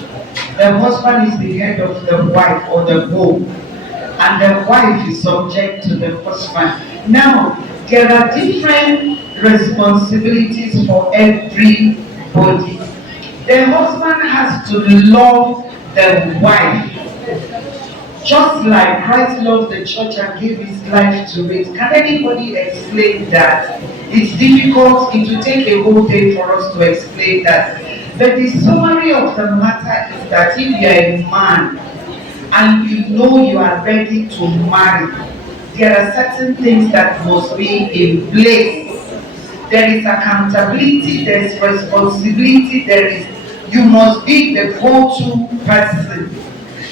The husband is the head of the wife or the home, and the wife is subject to the husband. Now, there are different responsibilities for everybody. The husband has to love the wife, just like Christ loved the church and gave his life to it. Can anybody explain that? It's difficult. It will take a whole day for us to explain that. But the summary of the matter is that if you are a man and you know you are ready to marry, there are certain things that must be in place. There is accountability, there is responsibility, you must be the go-to person.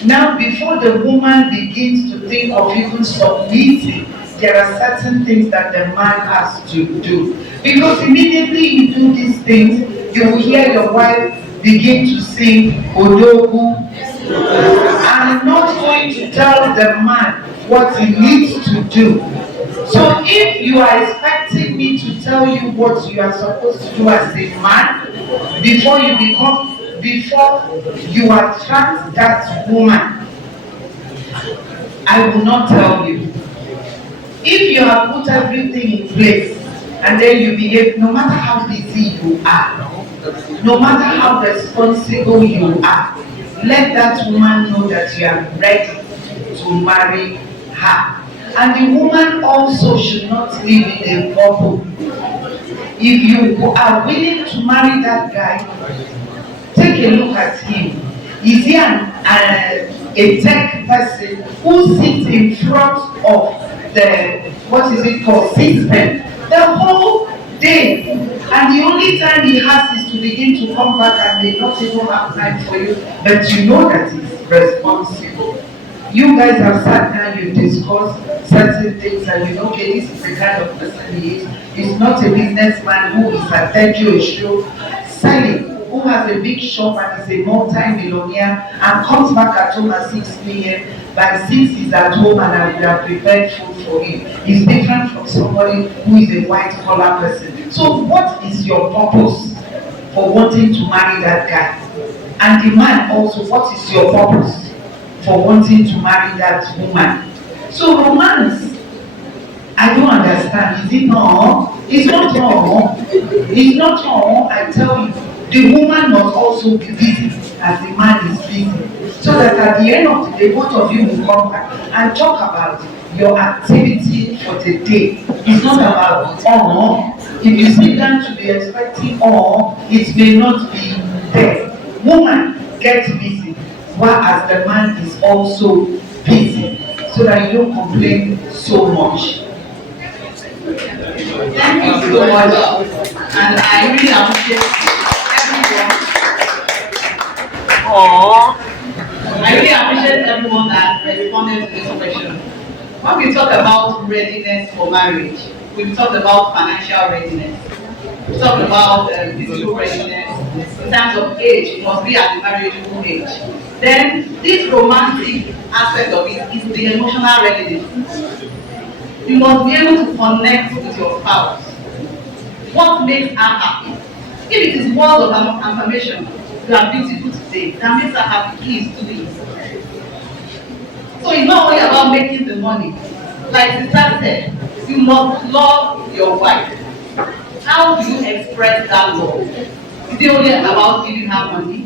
Now, before the woman begins to think of even submitting, there are certain things that the man has to do. Because immediately you do these things, you will hear your wife begin to sing Odogu. I'm not going to tell the man what he needs to do. So if you are expecting me to tell you what you are supposed to do as a man, before you attract that woman, I will not tell you. If you have put everything in place and then you behave, no matter how busy you are, no matter how responsible you are, let that woman know that you are ready to marry her. And the woman also should not live in a bubble. If you are willing to marry that guy, take a look at him. Is he a tech person who sits in front of the system the whole day, and the only time he has is to begin to come back and they not even have time for you, but you know that he's responsible. You guys have sat down, you discuss certain things, and you know, okay, this is the kind of person he is. He's not a businessman who is attending a show, selling, who has a big shop and is a multi-millionaire and comes back at home at 6 p.m. By 6 he's at home and I would have prepared food for him. He's different from somebody who is a white-collar person. So what is your purpose for wanting to marry that guy? And the man also, what is your purpose for wanting to marry that woman? So romance, I don't understand. Is it not? It's not wrong. It's not wrong, I tell you. The woman must also be busy as the man is busy. So that at the end of the day, both of you will come back and talk about your activity for the day. It's not about if you sit down to be expecting it may not be there. Woman, get busy, while as the man is also busy, so that you don't complain so much. Thank you so much, and I really appreciate everyone Aww. I really appreciate everyone that responded to this question. When we talk about readiness for marriage, we've talked about financial readiness. We talked about physical readiness. In terms of age, it must be at the marriageable age. Then this romantic aspect of it is the emotional readiness. You must be able to connect with your spouse. What makes her happy? If it is words of affirmation, you are beautiful today, that makes her happy, please do it. So it's not only about making the money. Like Sister said, you must love your wife. How do you express that love? Is it only about giving her money?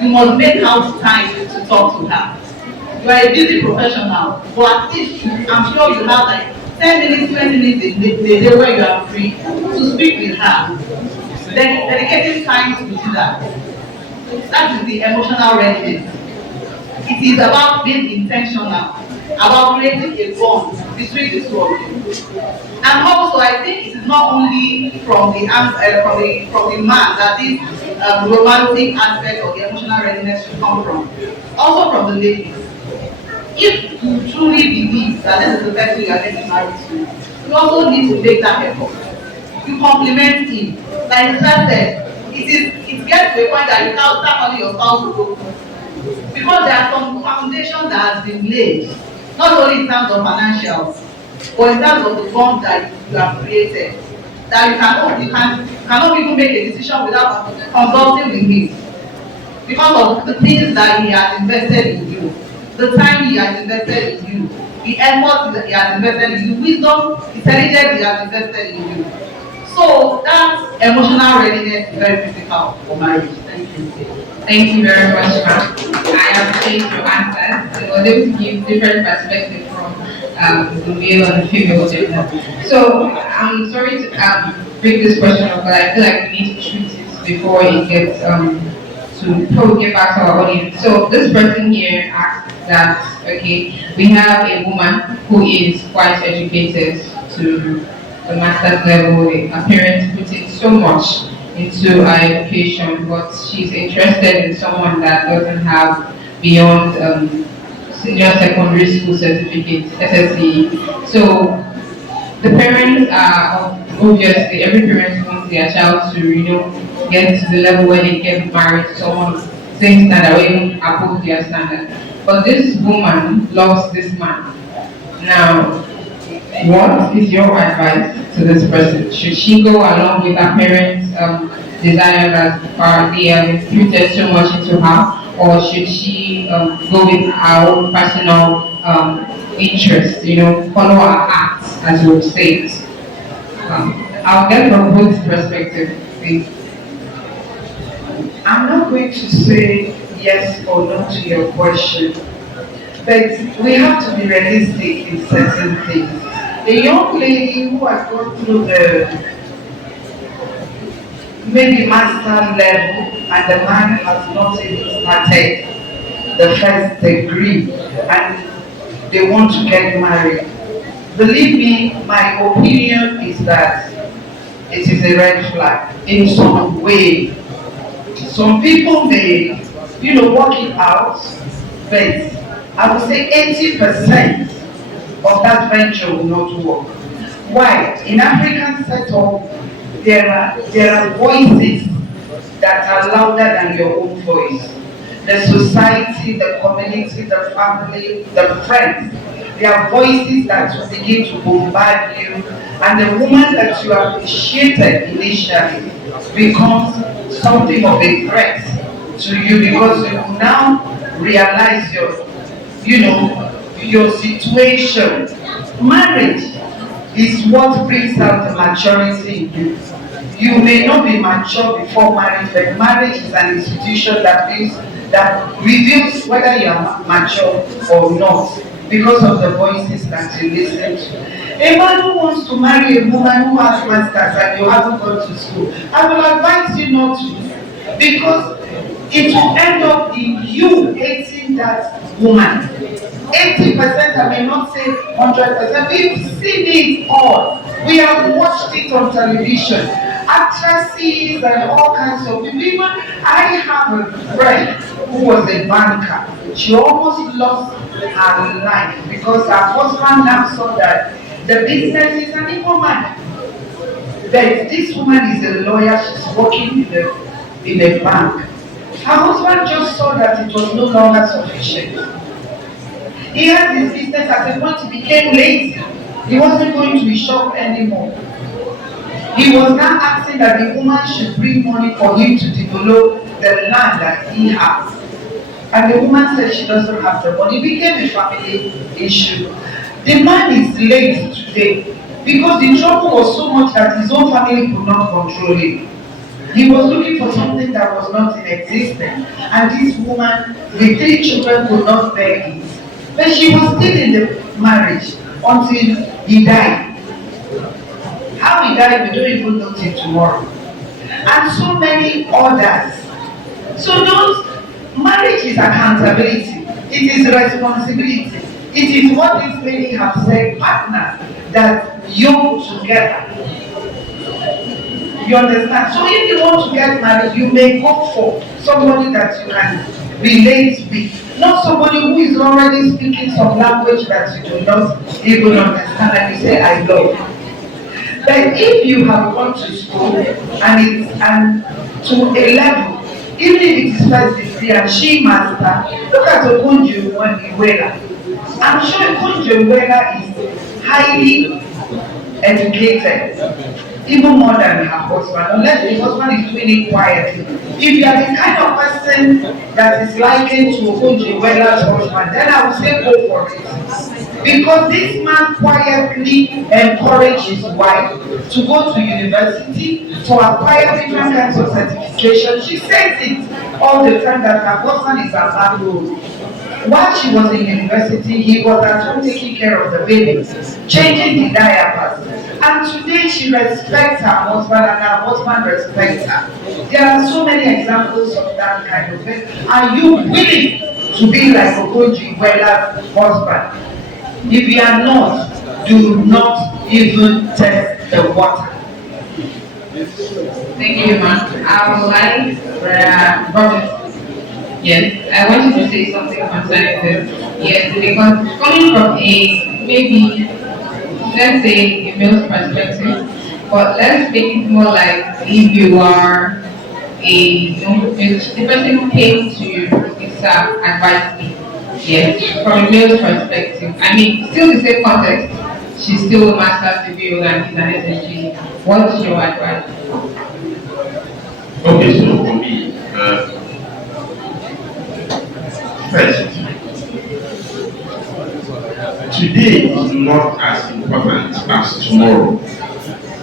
You must make out time to talk to her. You are a busy professional, but at least I'm sure you have like 10 minutes, 20 minutes a day where you are free to speak with her. Then dedicating time to do that. That is the emotional readiness. It is about being intentional, about creating a bond between the two of you. And also, I think it is not only from the man that this romantic aspect of the emotional readiness should come from. Also from the ladies. If you truly believe that this is the person you are getting married to, you also need to make that effort. You compliment him. Like the said, it gets to a point that you can't start calling your spouse to go. Because there are some foundations that has been laid, not only in terms of financials, but in terms of the bond that you have created, that cannot even make a decision without consulting with him. Because of the things that he has invested in you, the time he has invested in you, the effort that he has invested in you, wisdom, intelligence he has invested in you. So that emotional readiness is very critical for marriage. Thank you. Thank you very much, ma'am. I appreciate your answers. It was able to give different perspectives from the male and the female gender. So I'm sorry to bring this question up, but I feel like we need to treat it before it gets before we get back to our audience. So this person here asked that, okay, we have a woman who is quite educated to the master's level. Her parents put in so much into her education, but she's interested in someone that doesn't have beyond senior secondary school certificate, SSC. So the parents are obviously, every parent wants their child to, get to the level where they get married to someone same standard or even above their standard. But this woman loves this man. Now, what is your advice to this person? Should she go along with her parents' desire that they have infused so much into her, or should she go with her own personal interest? Follow her heart, as we would say it. I'll get from both perspectives, please. I'm not going to say yes or no to your question, but we have to be realistic in certain things. A young lady who has gone through the maybe master level and the man has not even started the first degree and they want to get married. Believe me, my opinion is that it is a red flag in some way. Some people may, work it out, but I would say 80% of that venture will not work. Why? In African setup, there are voices that are louder than your own voice. The society, the community, the family, the friends, there are voices that will begin to bombard you, and the woman that you appreciated initially becomes something of a threat to you because you now realize your situation. Marriage is what brings out the maturity in you. You may not be mature before marriage, but marriage is an institution that reveals whether you are mature or not because of the voices that you listen to. A man who wants to marry a woman who has masters and you haven't gone to school, I will advise you not to, because it will end up in you hating that woman. 80%, I may not say 100%, we've seen it all. We have watched it on television. actresses and all kinds of people. Even I have a friend who was a banker. She almost lost her life because her husband now saw that the business is an equal man. But this woman is a lawyer, she's working in a bank. Her husband just saw that it was no longer sufficient. He had his business at a point he became lazy. He wasn't going to his shop anymore. He was now asking that the woman should bring money for him to develop the land that he has. And the woman said she doesn't have the money. It became a family issue. The man is late today because the trouble was so much that his own family could not control him. He was looking for something that was not in existence. And this woman with 3 children could not beg it. But she was still in the marriage until he died. How he died, we don't even know till tomorrow. And so many others. So those marriage is accountability. It is responsibility. It is what these ladies have said, partners that yoke together. You understand? So if you want to get married, you may go for somebody that you can relate with. Not somebody who is already speaking some language that you do not even understand and you say, I love. But if you have gone to school and to a level, even if it is first degree and she master, look at Okonjo Iweala. I'm sure Okonjo Iweala is highly educated. Even more than her husband, unless the husband is doing it quietly. If you are the kind of person that is likened to Okonjo Iweala's husband, then I would say go for it. Because this man quietly encouraged his wife to go to university, to acquire different kinds of certifications. She says it all the time that her husband is a bad role. While she was in university, he was at home taking care of the baby, changing the diapers. And today she respects her husband and her husband respects her. There are so many examples of that kind of thing. Are you willing to be like Okonjo Iweala's husband? If you are not, do not even test the water. Thank you, ma'am. I would like Robert. Yes, I want you to say something concerning this. Yes, because coming from a maybe let's say a male's perspective, but let's make it more like if you are the person who came to you is advise me. Yes, from a male's perspective. I mean, still the same context. She's still a master's degree holder and he's an SSG. What's your advice? Okay, so for me, first, today is not as important as tomorrow.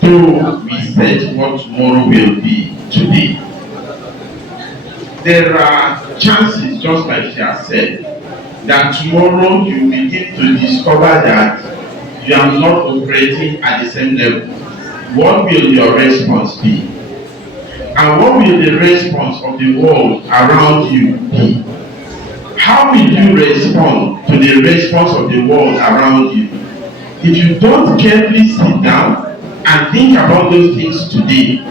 So we set what tomorrow will be today. There are chances, just like she has said, that tomorrow you begin to discover that you are not operating at the same level. What will your response be? And what will the response of the world around you be? How will you respond to the response of the world around you? If you don't carefully sit down and think about those things today,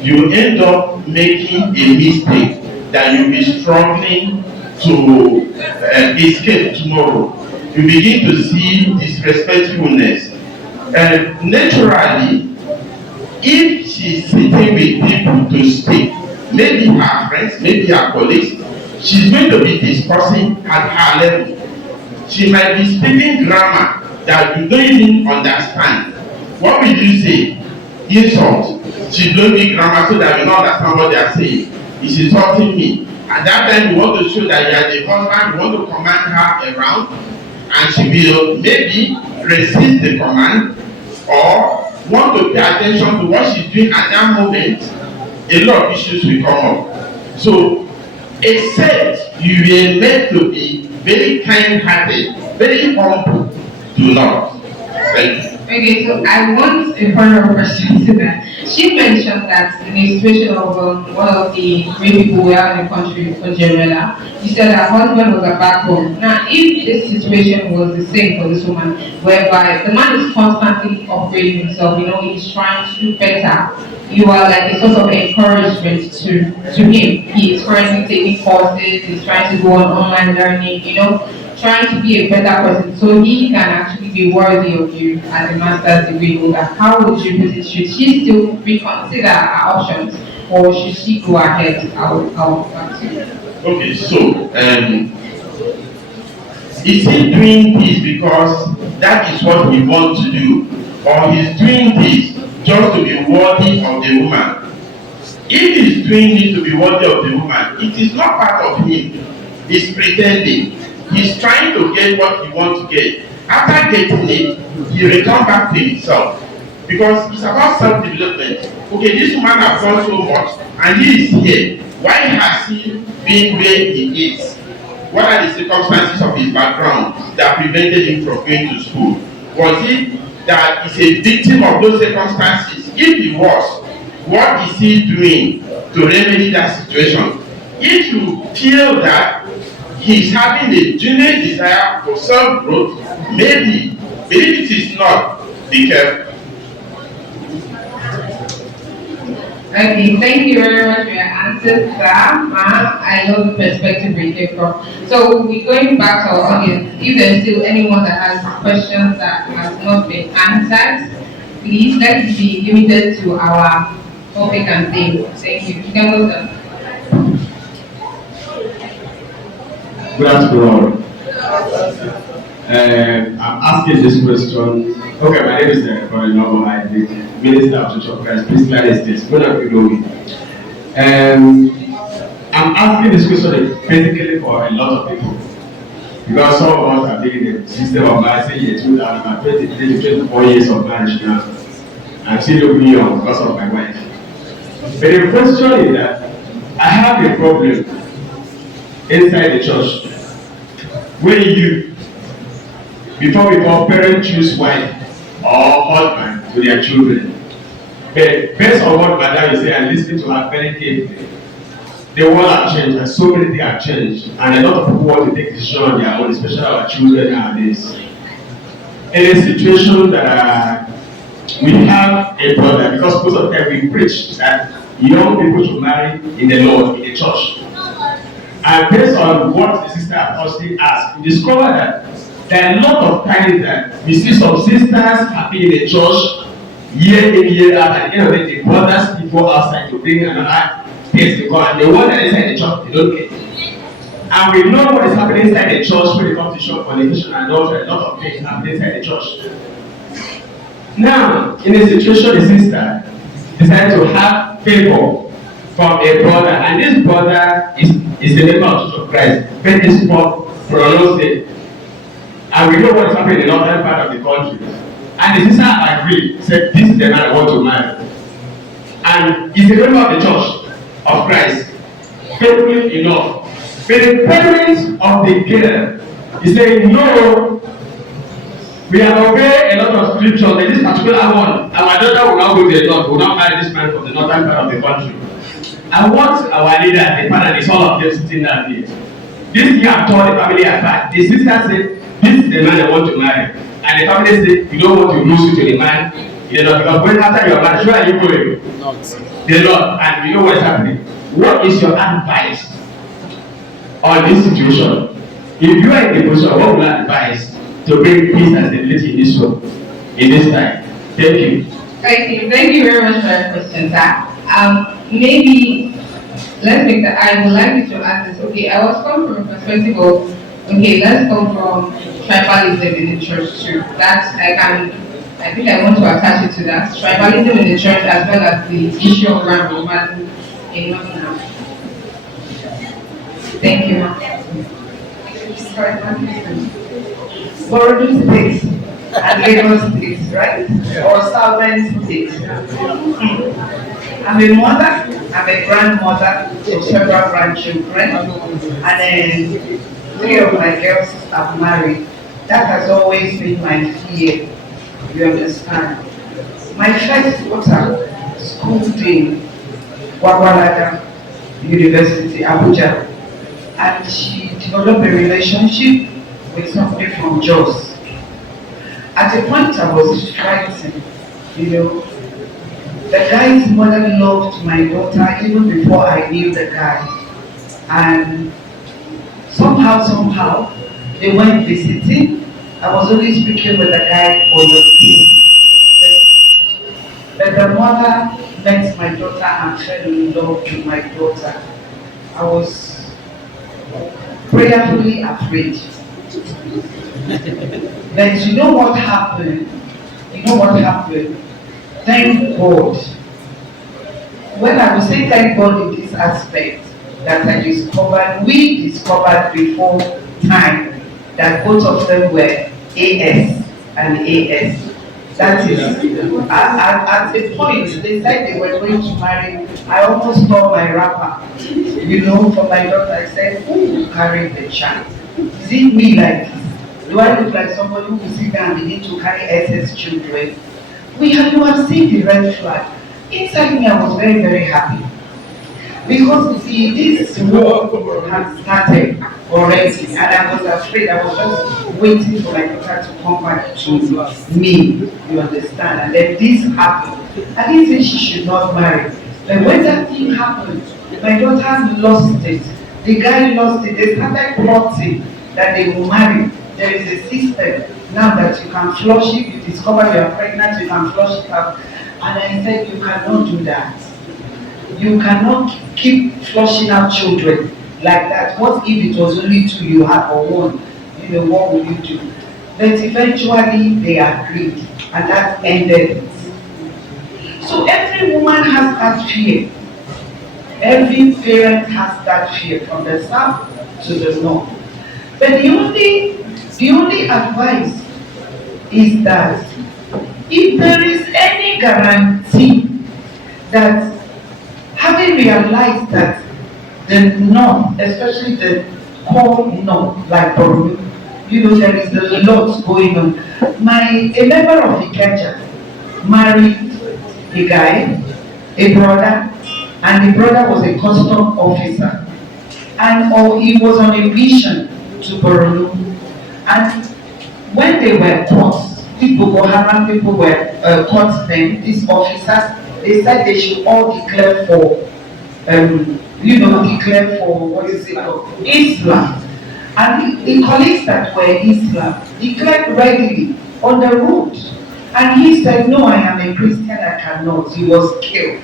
you end up making a mistake that you'll be struggling to escape tomorrow. You begin to see disrespectfulness. Naturally, if she's sitting with people to speak, maybe her friends, maybe her colleagues, she's going to be discussing at her level. She might be speaking grammar that you don't even understand. What will you say? Insult. She don't be grammar so that you don't understand what they are saying. It's insulting me. At that time, you want to show that you are the husband, you want to command her around, and she will maybe resist the command or want to pay attention to what she's doing at that moment. A lot of issues will come up. So, except you are meant to be very kind-hearted, very humble, do not. Thank you. Okay, so I want a follow-up question to that. She mentioned that in a situation of one of the great people we have in the country, Okonjo, you said her husband was a backbone. Now, if this situation was the same for this woman, whereby the man is constantly upgrading himself, he's trying to do better, you are like a source of encouragement to him. He is currently taking courses, he's trying to go on online learning, trying to be a better person so he can actually be worthy of you as a master's degree holder. How would you put it? Should she still reconsider her options or should she go ahead? I'll back to you. Okay, so is he doing this because that is what he wants to do, or he's doing this just to be worthy of the woman? If he's doing it to be worthy of the woman, it is not part of him. He's pretending. He's trying to get what he wants to get. After getting it, he returns back to himself. Because it's about self-development. Okay, this woman has done so much, and he is here. Why has he been where he is? What are the circumstances of his background that prevented him from going to school? Was it that he's a victim of those circumstances? If he was, what is he doing to remedy that situation? If you feel that he's having a genuine desire for self-growth, maybe. But if it is not, be careful. Okay, thank you very much for your answers, sir. I know the perspective we came from. So we're going back to our audience. If there's still anyone that has questions that has not been answered, please let it be limited to our topic and theme. Thank you. You can go, sir. Good afternoon. I'm asking this question. Okay, my name is Brother Noble, the Minister of Church of Christ, Please United States. When are you doing? I'm asking this question basically for a lot of people. Because some of us have been in the system of marriage, say, yeah, 2023 to 24 years of marriage now. I'm still looking young because of my wife. But the question is that I have a problem inside the church. When you, before parents choose wife or husband to their children, but based on what Madam is saying and listening to her very carefully, the world has changed and so many things have changed, and a lot of people want to take decisions on their own, especially our children nowadays. In a situation that we have a brother, because most of the time we preach that young people should marry in the Lord, in the church. And based on what the sister Apostle asked, we discover that there are a lot of times that we see some sisters happy in the church year in, year out, and at the end of the day, the brothers people outside to bring another case to God, and the one that is inside the church, they don't get. And we know what is happening inside the church when it comes to short fornication and also a lot of things happening inside the church. Now, in a situation, the sister decided to have favor from a brother, and this brother is a member of Church of Christ, but is from Pronostic. And we know what is happening in the northern part of the country. And the sister agreed, said, this is the man I want to marry. And he's a member of the Church of Christ, faithfully enough. But the parents of the girl is saying, no, we have obeyed a lot of scriptures, but this particular one, our daughter will now go to the north, will now marry this man from the northern part of the country. I want our leader, the parents, all of them sitting down here. This thing have torn the family apart. The sister said, this is the man I want to marry. And the family said, you don't want to lose you to the man. You know, because when after your marriage, where are you going? Not. The Lord. And you know what is happening. What is your advice on this situation? If you are in the position, what will you advise to bring peace and stability in this world, in this time? Thank you. Thank you very much for your question, sir. Maybe let's make that. I would like you to ask this. Okay, I was coming from a perspective of, okay, let's come from tribalism in the church too. That's I think I want to attach it to that. Tribalism in the church as well as the issue of romance in Nottingham. Thank you, ma'am. Borrowing State and Lagos State, right? Or Southern State. I'm a mother, I'm a grandmother of several grandchildren, and then 3 of my girls are married. That has always been my fear, you understand. My first daughter schooled in Wagwalada University, Abuja, and she developed a relationship with somebody from Jos. At a point I was frightened, you know, The guy's mother loved my daughter even before I knew the guy. And somehow, they went visiting. I was only speaking with the guy on the phone. But the mother met my daughter and fell in love with my daughter. I was prayerfully afraid. But you know what happened? Thank God. When I was saying thank God in this aspect, that we discovered before time that both of them were AS and AS. That is, at a point, they said they were going to marry. I almost tore my wrapper, for my daughter. I said, who will carry the child? Is it me like this? Do I look like somebody who will sit down and begin to carry SS children? You have seen the red flag. Inside me, I was very, very happy. Because this war had started already, and I was afraid. I was just waiting for my daughter to come back to me, you understand? And then this happened. I didn't say she should not marry. But when that thing happened, my daughter lost it. The guy lost it. They started plotting that they will marry. There is a system now that you can flush it. You discover you are pregnant, you can flush it out. And I said, you cannot do that. You cannot keep flushing out children like that. What if it was only two you had or one? What would you do? But eventually they agreed, and that ended it. So every woman has that fear. Every parent has that fear from the south to the north. But the only advice is that if there is any guarantee that, having realized that the north, especially the core north, like Borno, there is a lot going on. A member of Ikeja married a guy, a brother, and the brother was a custom officer. And he was on a mission to Borno. And when they were caught, Boko Haram people were caught them, these officers, they said they should all declare for, what is it called? Islam. And the colleagues that were Islam declared readily on the road. And he said, no, I am a Christian, I cannot. He was killed.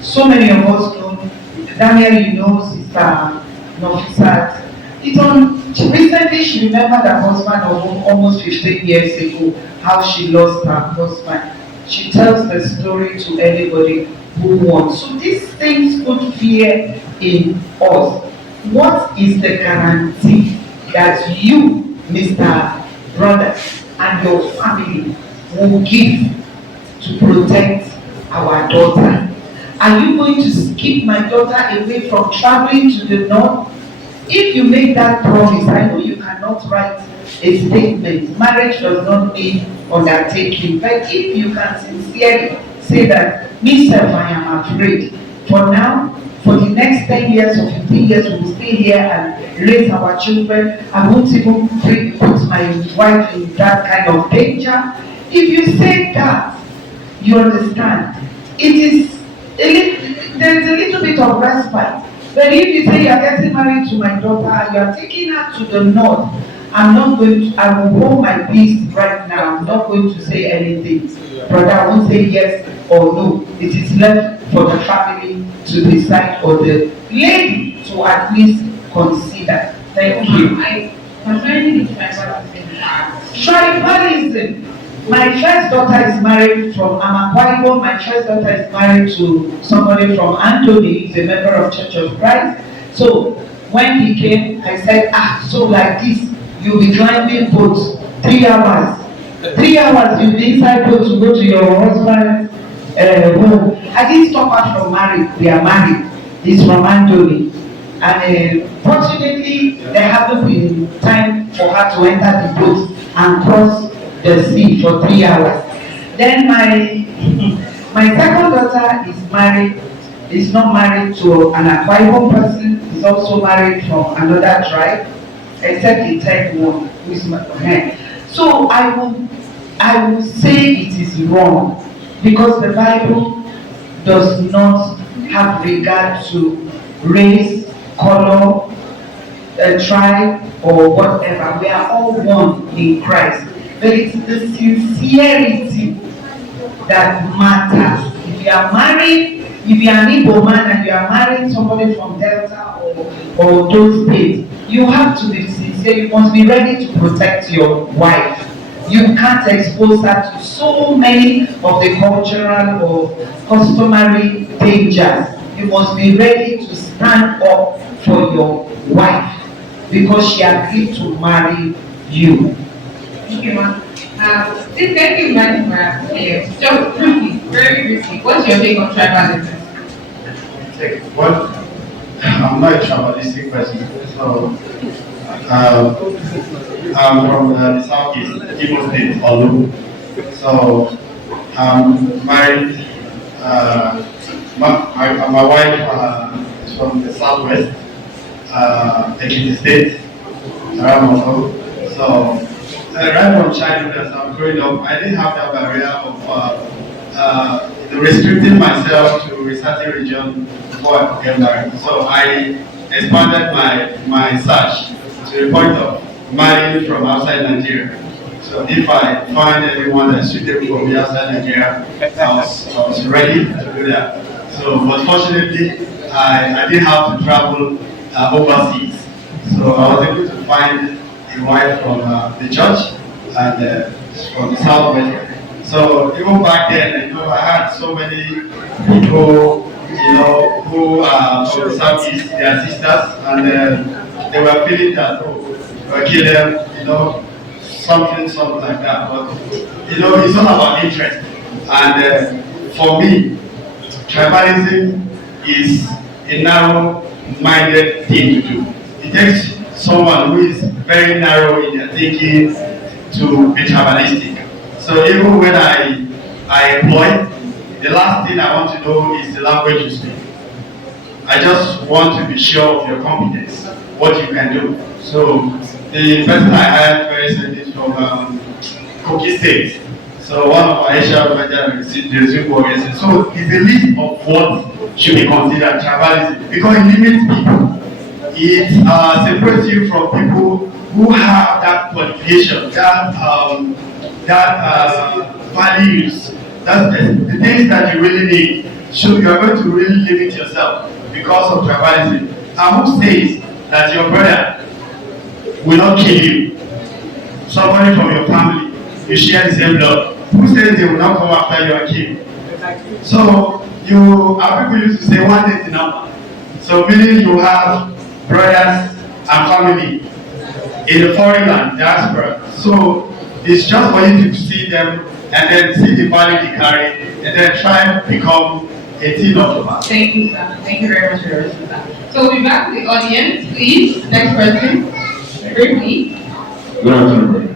So many of us know, Daniel, Sister Nofisat. Recently, she remembered her husband of almost 15 years ago, how she lost her husband. She tells the story to anybody who wants. So these things put fear in us. What is the guarantee that you, Mr. Brother, and your family will give to protect our daughter? Are you going to keep my daughter away from traveling to the north? If you make that promise, I know you cannot write a statement. Marriage does not mean undertaking. But if you can sincerely say that, myself, I am afraid. For now, for the next 10 years or 15 years, we will stay here and raise our children. I won't even put my wife in that kind of danger. If you say that, you understand. There's a little bit of respite. But if you say you are getting married to my daughter and you are taking her to the north, I will hold my peace right now. I'm not going to say anything. Brother, I won't say yes or no. It is left for the family to decide, or the lady to at least consider. Thank you. Concerning the tribalism. My first daughter is married from Amakwaibo. My first daughter is married to somebody from Anthony, he's a member of Church of Christ. So when he came, I said, so like this, you'll be climbing boats 3 hours. 3 hours you'll be inside boat to go to your husband's home. I didn't stop her from married. We are married. He's from Anthony. And fortunately, there hasn't been time for her to enter the boat and cross the sea for 3 hours. Then my second daughter is married. Is not married to an Akwa person. Is also married from another tribe, except the third one, who is my friend. So I will say it is wrong. Because the Bible does not have regard to race, color, tribe, or whatever. We are all one in Christ. But it's the sincerity that matters. If you are married, if you are an Igbo man and you are marrying somebody from Delta or those states, you have to be sincere. You must be ready to protect your wife. You can't expose her to so many of the cultural or customary dangers. You must be ready to stand up for your wife because she agreed to marry you. Thank you, ma'am. Thank you, ma'am. Yes, just briefly, very briefly, what's your take on tribalism? Well, I'm not a tribalistic person, so I'm from the southeast, Igbo state, Olu. So I'm married. My wife is from the southwest, Ekiti state, Aramoto. So right from childhood, as I'm growing up, I didn't have that barrier of restricting myself to a certain region before I could get married. So I expanded my search to the point of marrying from outside Nigeria. So if I find anyone that's suitable for me outside Nigeria, I was ready to do that. So, but fortunately, I didn't have to travel overseas. So I was able to find a wife from the church and from the southwest. So even back then, I had so many people, who are from the southeast, they are sisters, and they were feeling that, we're killing, something like that. But it's all about interest. And for me, tribalism is a narrow-minded thing to do. It takes someone who is very narrow in their thinking to be tribalistic. So even when I employ, the last thing I want to know is the language you speak. I just want to be sure of your competence, what you can do. So the person I hired very recently is from Kogi State. So one of our Asian managers received the resume. So it's a list of what should be considered tribalism because it limits people. It separates you from people who have that qualification, that values, the things that you really need. So you are going to really limit yourself because of tribalism. And who says that your brother will not kill you? Somebody from your family, you share the same blood. Who says they will not come after you and kill you? So our people used to say one day is enough. So meaning you have brothers and family in the foreign land, diaspora. So it's just for you to see them and then see the value they carry and then try and become a team of the past. Thank you, sir. Thank you very much for your response. So we'll be back to the audience, please. Next person. Briefly. Good afternoon,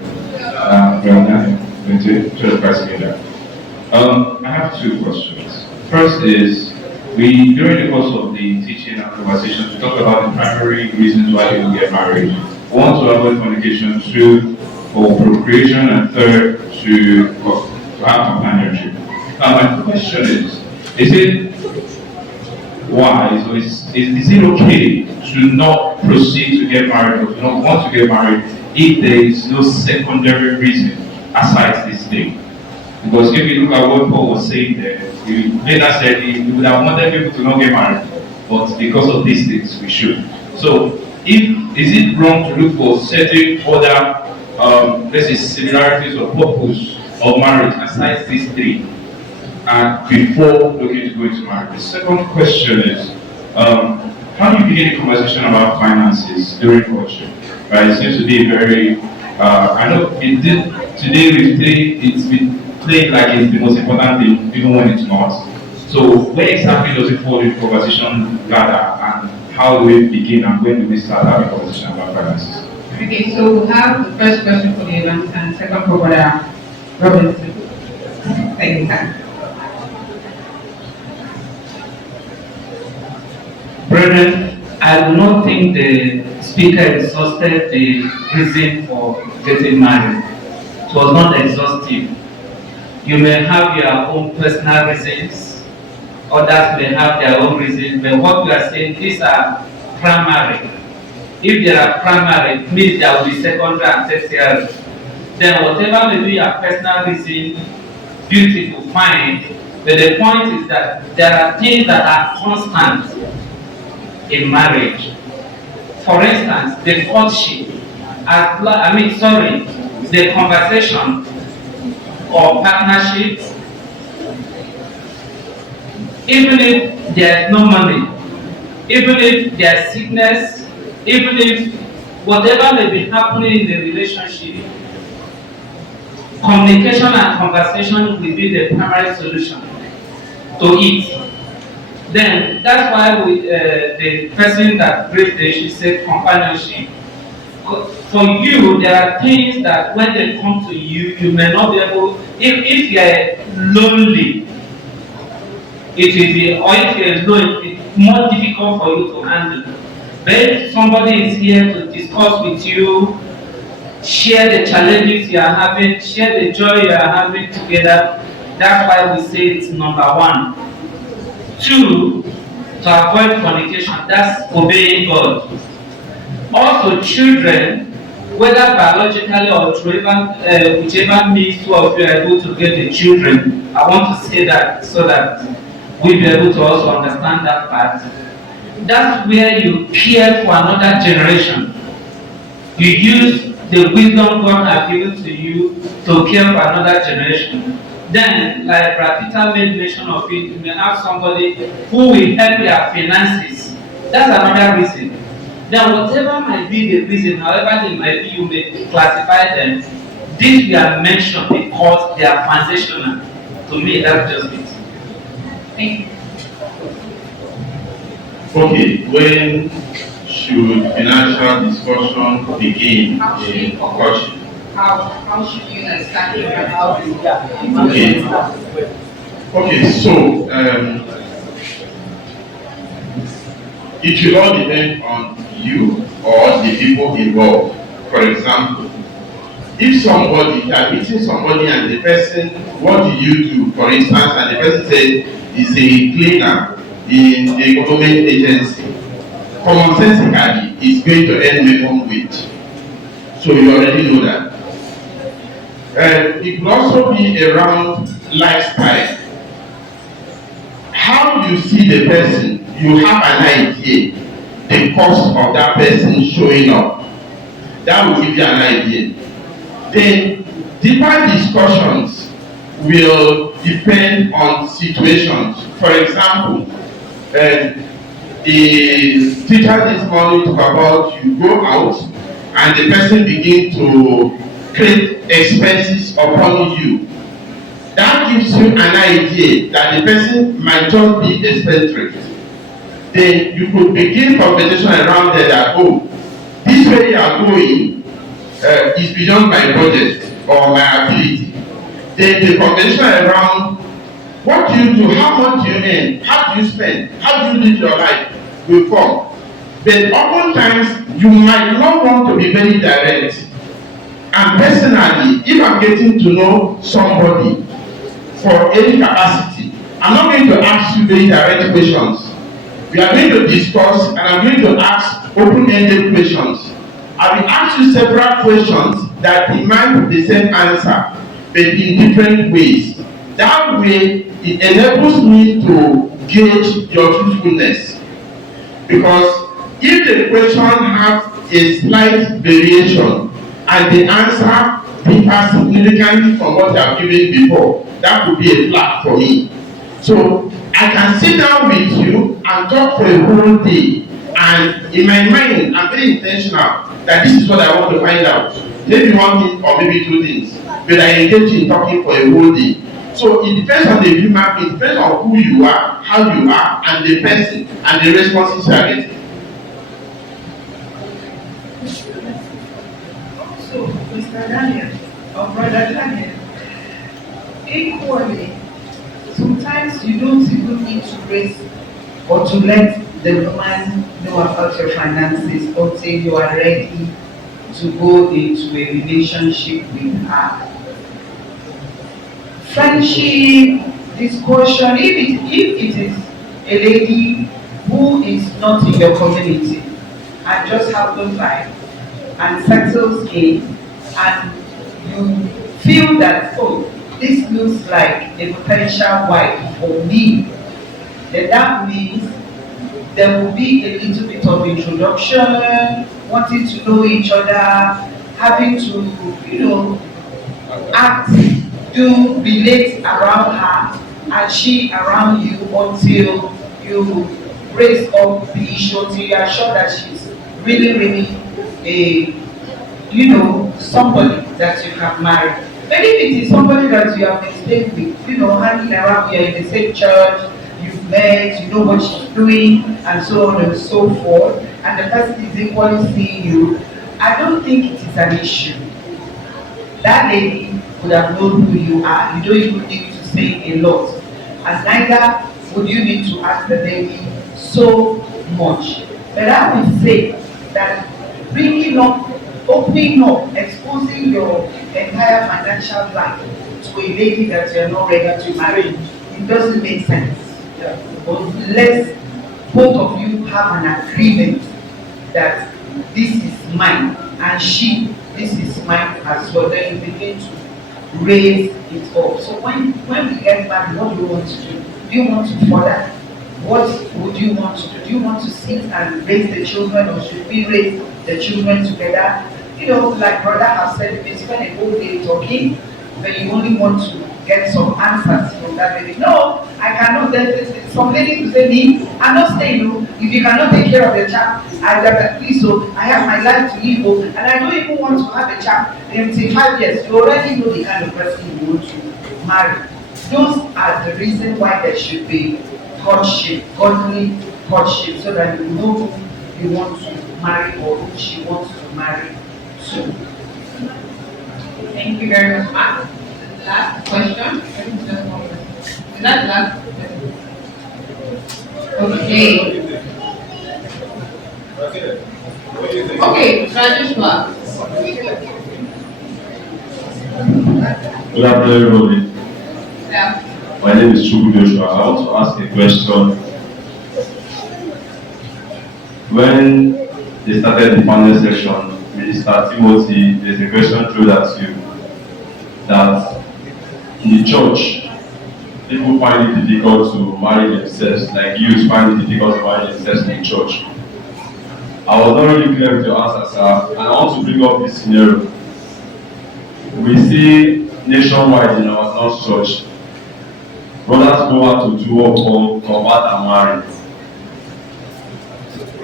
to the President. I have two questions. First is, during the course of the teaching and conversation, we talked about the primary reasons why people get married. One, to avoid fornication, two, for procreation, and third, to have companionship. Now, my question is it wise or is it okay to not proceed to get married or to not want to get married if there is no secondary reason aside this thing? Because if you look at what Paul was saying there, he later said he would have wanted people to not get married, but because of these things, we should. So, is it wrong to look for certain other, let's say, similarities or purpose of marriage aside these three, and before looking to go into marriage? The second question is, how do you begin a conversation about finances during courtship? Right, it seems to be very. I know today it's been played like it's the most important thing, even when it's not. So where exactly does it fall in conversation rather, and how do we begin and when do we start having a conversation about finances? Okay, so we'll have the first question for the event and second for Brother Robinson. Thank you, sir. Brethren, I do not think the speaker exhausted the reason for getting married. It was not exhaustive. You may have your own personal reasons, others may have their own reasons, but what we are saying, these are primary. If there are primary, it means there will be secondary and tertiary. Then whatever may be your personal reason, beautiful, fine, but the point is that there are things that are constant in marriage. For instance, the courtship, the conversation or partnership, even if there is no money, even if there is sickness, even if whatever may be happening in the relationship, communication and conversation will be the primary solution to it. Then that's why the person that raised the issue said companionship. For you, there are things that when they come to you, you may not be able, if you are lonely, it will be, or if you are alone, it's more difficult for you to handle. But if somebody is here to discuss with you, share the challenges you are having, share the joy you are having together, that's why we say it's number one. Two, to avoid fornication, that's obeying God. Also, children, whether biologically or through whichever means two of you are able to get the children, I want to say that so that we'll be able to also understand that part. That's where you care for another generation. You use the wisdom God has given to you to care for another generation. Then, like Rapita made mention of it, you may have somebody who will help your finances. That's another reason. Then whatever might be the reason, however they might be, you may classify them. These we have mentioned because they are foundational. To me, that's just it. Thank you. Okay, when should financial discussion begin in courtship? How should you start figuring out? Okay, so it will all depend on you or the people involved. For example, if somebody, you are meeting somebody and the person, what do you do? For instance, and the person said is a cleaner in a government agency. Commonsensically, is going to earn minimum wage. So you already know that. It could also be around lifestyle. How you see the person, you have an idea, the cost of that person showing up. That will give you an idea. Then deeper discussions will depend on situations. For example, the teacher this morning talk about you go out and the person begin to create expenses upon you. That gives you an idea that the person might just be eccentric. Then you could begin conversation around there that, oh, this way you are going is beyond my budget or my ability. Then the conversation around what do you do, how much do you earn, how do you spend, how do you live your life will come. But oftentimes you might not want to be very direct. And personally, if I'm getting to know somebody for any capacity, I'm not going to ask you very direct questions. We are going to discuss and I'm going to ask open-ended questions. I will ask you several questions that demand the same answer, but in different ways. That way, it enables me to gauge your truthfulness. Because if the question has a slight variation and the answer differs significantly from what I have given before, that would be a flag for me. So I can sit down with you and talk for a whole day, and in my mind, I'm very intentional that this is what I want to find out. Maybe one thing or maybe two things, but I engage in talking for a whole day. So it depends on the human being, it depends on who you are, how you are, and the person, and the responses you are getting. So, Mr. Daniel, or Brother Daniel, equally, sometimes you don't even need to raise or to let the woman know about your finances until you are ready to go into a relationship with her. friendship, discussion, if it is a lady who is not in your community and just happens by and settles in and you feel that, oh, this looks like a potential wife for me, then that means there will be a little bit of introduction, wanting to know each other, having to, act, do relate around her and she around you until you raise up the issue, until you are sure that she's really a, somebody that you can marry. Maybe if it is somebody that you have been staying with, hanging around, you're in the same church, you've met, you know what she's doing, and so on and so forth, and the person is equally seeing you, I don't think it is an issue. That lady would have known who you are. You don't even need to say a lot. And neither would you need to ask the lady so much. But I would say that bringing up, opening up, exposing your entire financial life to a lady that you're not ready to marry, it doesn't make sense. Unless both of you have an agreement that this is mine and this is mine as well, then you begin to raise it up. So when we get married, what do you want to do? Do you want to further? What would you want to do? Do you want to sit and raise the children, or should we raise the children together? Like brother has said, we spend a whole day talking, but you only want to get some answers from that lady. No, I cannot. There's some lady to say, me, I'm not staying. If you cannot take care of the child, please, so I have my life to live, and I don't even want to have a child until 5 years. You already know the kind of person you want to marry. Those are the reasons why there should be courtship, godly courtship, so that you know who you want to marry or who she wants to marry to. Thank you very much, Mark. Last question. Is that the last question? Okay. Okay, Rajeshwar. Good afternoon, everybody. Yeah. My name is Chubu Joshua. I want to ask a question. When they started the panel section, Minister Timothy, there's a question thrown at you that in the church, people find it difficult to marry themselves, like youths find it difficult to marry themselves in the church. I was not really clear with your answer, sir, and I want to bring up this scenario. We see nationwide in our North Church, brothers go out to do or convert and marry.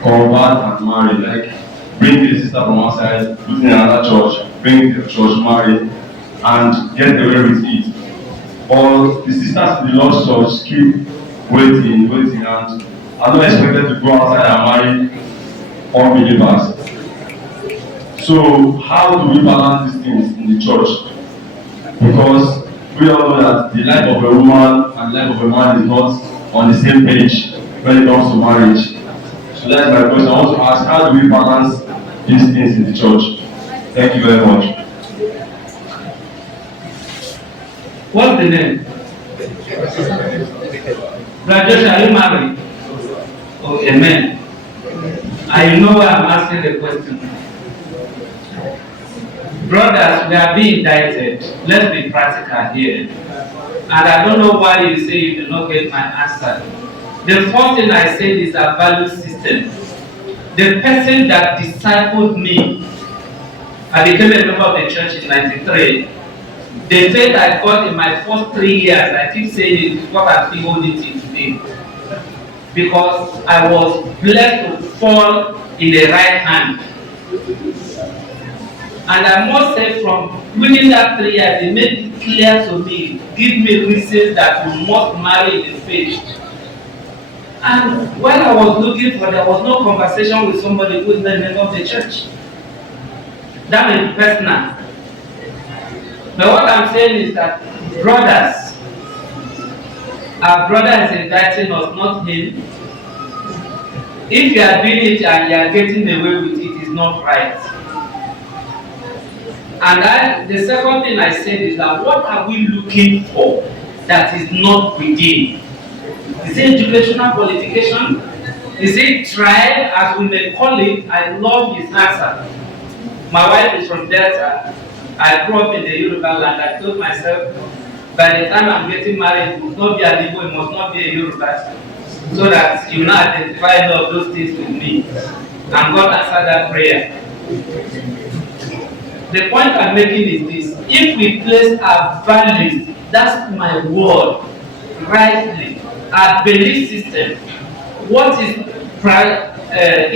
Convert and marry, like bring the sister from outside, put in another church, bring the church, marry, and get away with it. Or the sisters in the Lord's church keep waiting, and are not expected to go outside and marry unbelievers. So how do we balance these things in the church? Because we all know that the life of a woman and the life of a man is not on the same page when it comes to marriage. So that's my question. I want to ask, how do we balance these things in the church? Thank you very much. What's the name? Rajesh, are you married? Oh, amen. I know why I'm asking the question. Brothers, we are being indicted. Let's be practical here. And I don't know why you say you do not get my answer. The first thing I said is a value system. The person that discipled me, I became a member of the church in '93. The faith I got in my first 3 years, I keep saying it is what I'm still holding till today. Because I was blessed to fall in the right hand. And I must say, from within that 3 years, it made it clear to me, give me reasons that you must marry in the faith. And while I was looking for, there was no conversation with somebody who is not a member of the church. That may be personal. But what I'm saying is that brothers, our brother is indicting us, not him. If you are doing it and you are getting away with it, it's not right. The second thing I said is that what are we looking for that is not within? Is it educational qualification? Is it tribe, as we may call it? I love his answer. My wife is from Delta. I grew up in the Yoruba land. I told myself, by the time I'm getting married, it must not be an Igbo, it must not be a Yoruba, so that you not identify all of those things with me. And God answered that prayer. The point I'm making is this: if we place our values, that's my word, rightly, our belief system, what is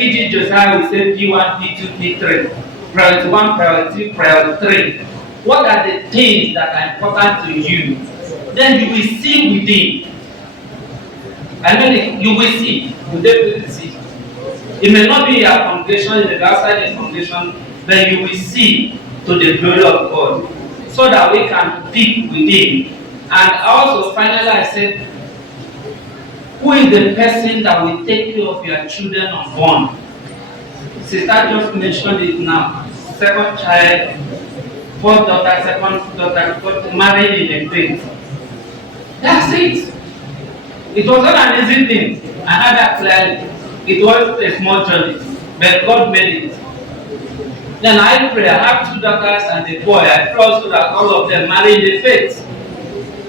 E.G. Josiah will say P1, P2, P3, priority 1, priority 2, priority 3. What are the things that are important to you? Then you will see within. I mean, you will see. You definitely see. It may not be your congregation, it may be outside the congregation, but you will see to the glory of God, so that we can dig within. And also, finally, I said, who is the person that will take care of your children unborn? Sister just mentioned it now. Second child, fourth daughter, second daughter, got married in a faith. That's it. It was not an easy thing. I had that clearly. It was a small journey, but God made it. Then I pray. I have two daughters and a boy. I pray also that all of them marry in the faith,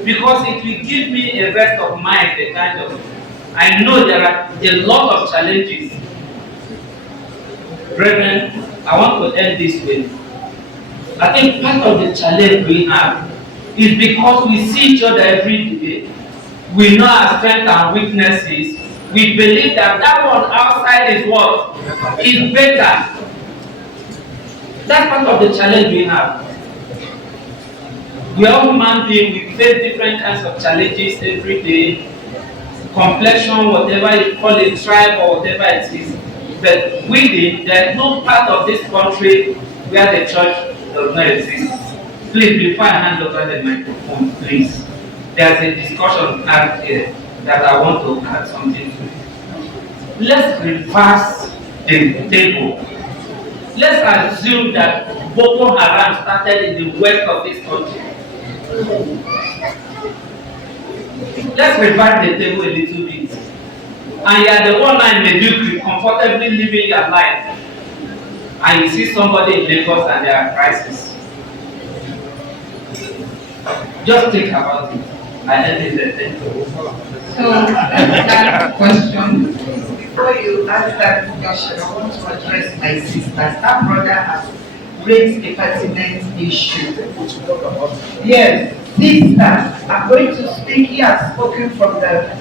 because it will give me a rest of mind. A kind of, I know there are a lot of challenges. Brethren, I want to end this way. I think part of the challenge we have is because we see each other every day. We know our strengths and weaknesses. We believe that that one outside is what is better. That's part of the challenge we have. We are human beings. We face different kinds of challenges every day. Complexion, whatever you call it, tribe or whatever it is. But within, there is no part of this country where the church does not exist. Please, before I hand over the microphone, please. There's a discussion out here that I want to add something to. Let's reverse the table. Let's assume that Boko Haram started in the west of this country. Let's reverse the table a little bit. And you are the one in Medjugorje comfortably living your life, and you see somebody in Lagos and they are crisis. Just think about it. I ended it. So that question, before you ask that question, I want to address my sister. That brother has raised a pertinent issue. Yes, sister, I'm going to speak. He has spoken from the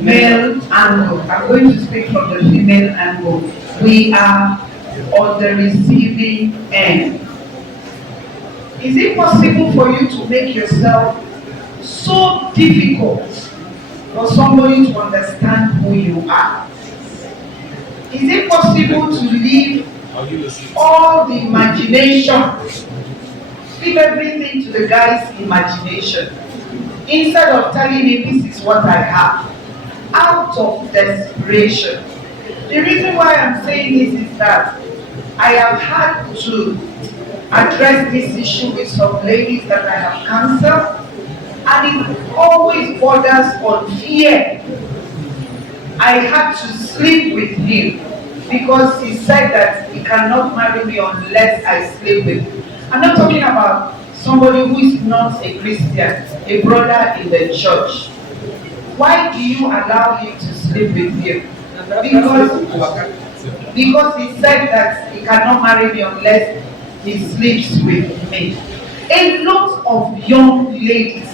male angle. I'm going to speak from the female angle. We are on the receiving end. Is it possible for you to make yourself so difficult for somebody to understand who you are? Is it possible to leave all the imagination, leave everything to the guy's imagination, instead of telling him this is what I have, out of desperation? The reason why I'm saying this is that I have had to address this issue with some ladies that I have counseled, and it always borders on fear. I had to sleep with him because he said that he cannot marry me unless I sleep with him. I'm not talking about somebody who is not a Christian, a brother in the church. Why do you allow him to sleep with you? Because he said that he cannot marry me unless he sleeps with me. A lot of young ladies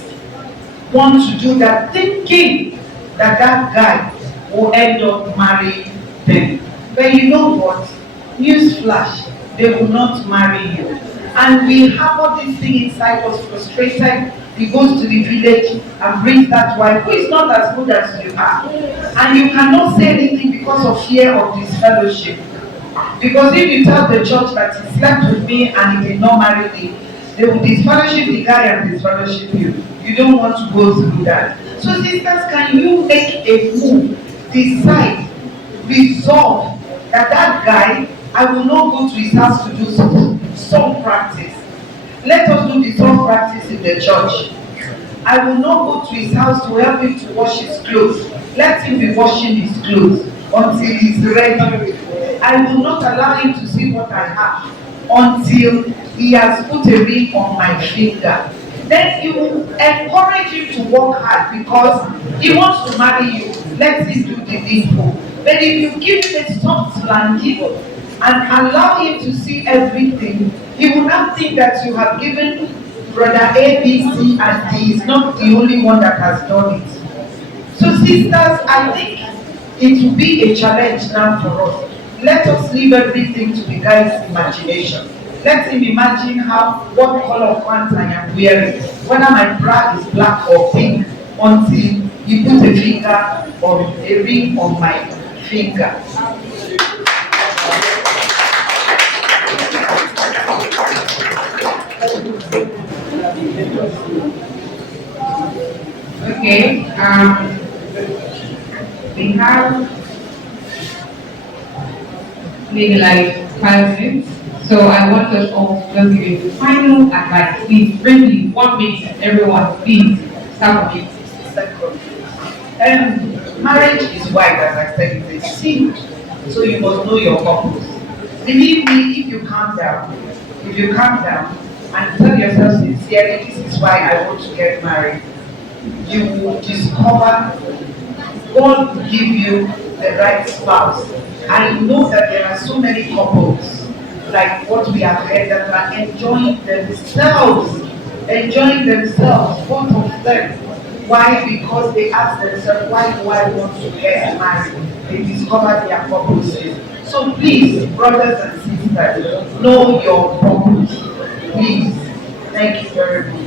want to do that, thinking that that guy will end up marrying them. But you know what? Newsflash, they will not marry you. And we have all this thing inside us, frustrated. He goes to the village and brings that wife who is not as good as you are. And you cannot say anything because of fear of disfellowship. Because if you tell the church that he slept with me and he did not marry me, they will disfellowship the guy and disfellowship you. You don't want to go through that. So sisters, can you make a move, decide, resolve that that guy, I will not go to his house to do some practice. Let us do the same practice in the church. I will not go to his house to help him to wash his clothes. Let him be washing his clothes until he's ready. I will not allow him to see what I have until he has put a ring on my finger. Then you will encourage him to work hard because he wants to marry you. Let him do the needful. But if you give him a soft landing and allow him to see everything, he will not think that you have given brother A, B, C, and D is not the only one that has done it. So sisters, I think it will be a challenge now for us. Let us leave everything to the guy's imagination. Let him imagine what color of pants I am wearing, whether my bra is black or pink, until he put a ring on my finger. Okay, we have maybe like 5 minutes, so I want us all to just give you final advice. Please, briefly, 1 minute, everyone, please, start with it. Marriage is wide, as I said, it's a secret, so you must know your purpose. Believe me, if you calm down and tell yourself sincerely, this is why I want to get married, you will discover God will give you the right spouse. I know that there are so many couples, like what we have heard, that are enjoying themselves, both of them. Why? Because they ask themselves, why do I want to get married? They discover their purposes. So please, brothers and sisters, know your purpose. Please. Thank you very much.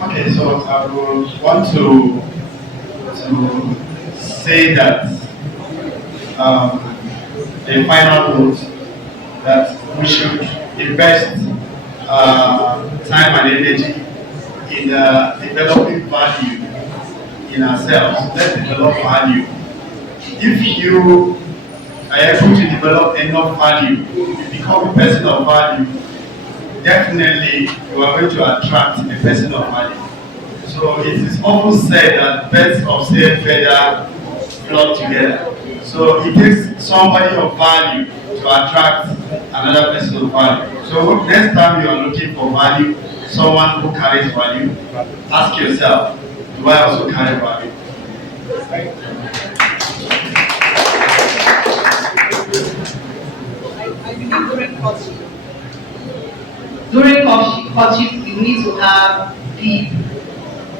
Okay, so I would want to say that the final note that we should invest time and energy in developing value in ourselves. Let's develop value. If you are able to develop enough value, you become a person of value, definitely you are going to attract a person of value. So it is often said that birds of same feather flock together. So it takes somebody of value to attract another person of value. So next time you are looking for value, someone who carries value, ask yourself, do I also carry value? I believe during courtship, you need to have deep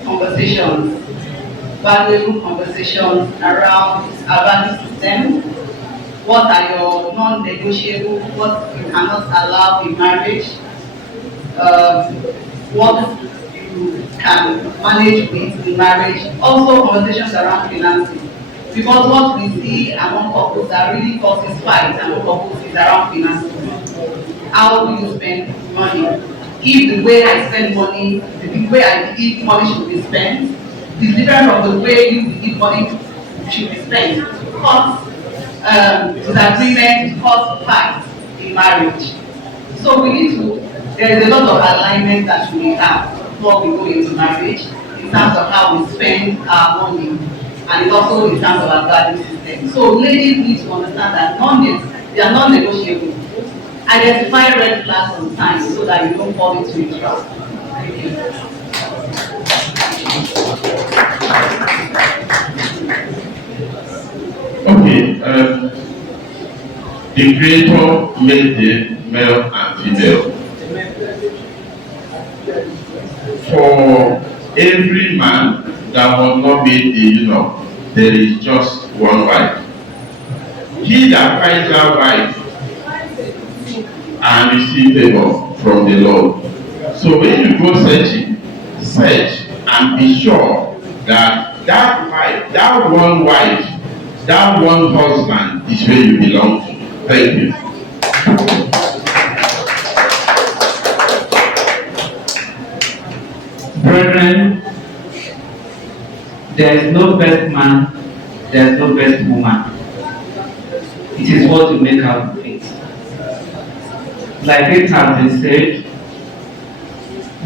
conversations, valuable conversations around our value system. What are your non-negotiable? What you cannot allow in marriage? What you can manage with in marriage? Also, conversations around financing. Because what we see among couples that really causes fight among couples is around financing. How do you spend money? If the way I spend money, the way I believe money should be spent, is different from the way you believe money should be spent. Cause disagreement, cause fight in marriage. So we need to, there is a lot of alignment that we have before we go into marriage in terms of how we spend our money, and also in terms of our value system. So ladies need to understand that they are non-negotiable. Identify red flags on time so that you don't fall into a trap. Thank you. Okay, the Creator made the male and female. For every man that was not made the eunuch, there is just one wife. He that finds that wife and receive favor from the Lord. So when you go searching, search and be sure that that wife, that one wife, that one husband is where you belong to. Thank you. Brethren, there is no best man, there is no best woman. It is what you make out of it. like it has been said,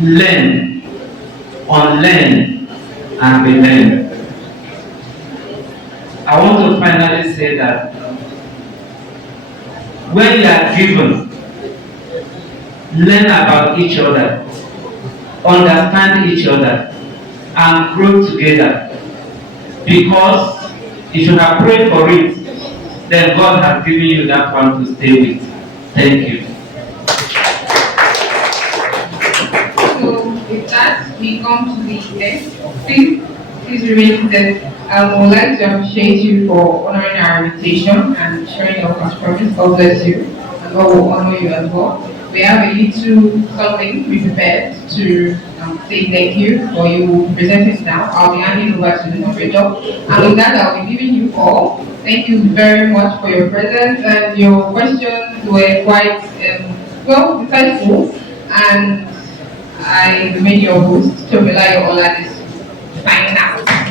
learn, unlearn, and relearn. I want to finally say that when you are given, learn about each other, understand each other, and grow together. Because if you have prayed for it, then God has given you that one to stay with. Thank you. So with that, we come to the end. Please remain seated. I would like to appreciate you for honoring our invitation and sharing your perspectives. God bless you, and God will honor you as well. We have a little something we prepared to say thank you, or you will present it now. I'll be handing over to the moderator. And with that, I'll be giving you all. Thank you very much for your presence, and your questions were quite, well, insightful. And I remain your host, Tomilayo Oladis, signing out.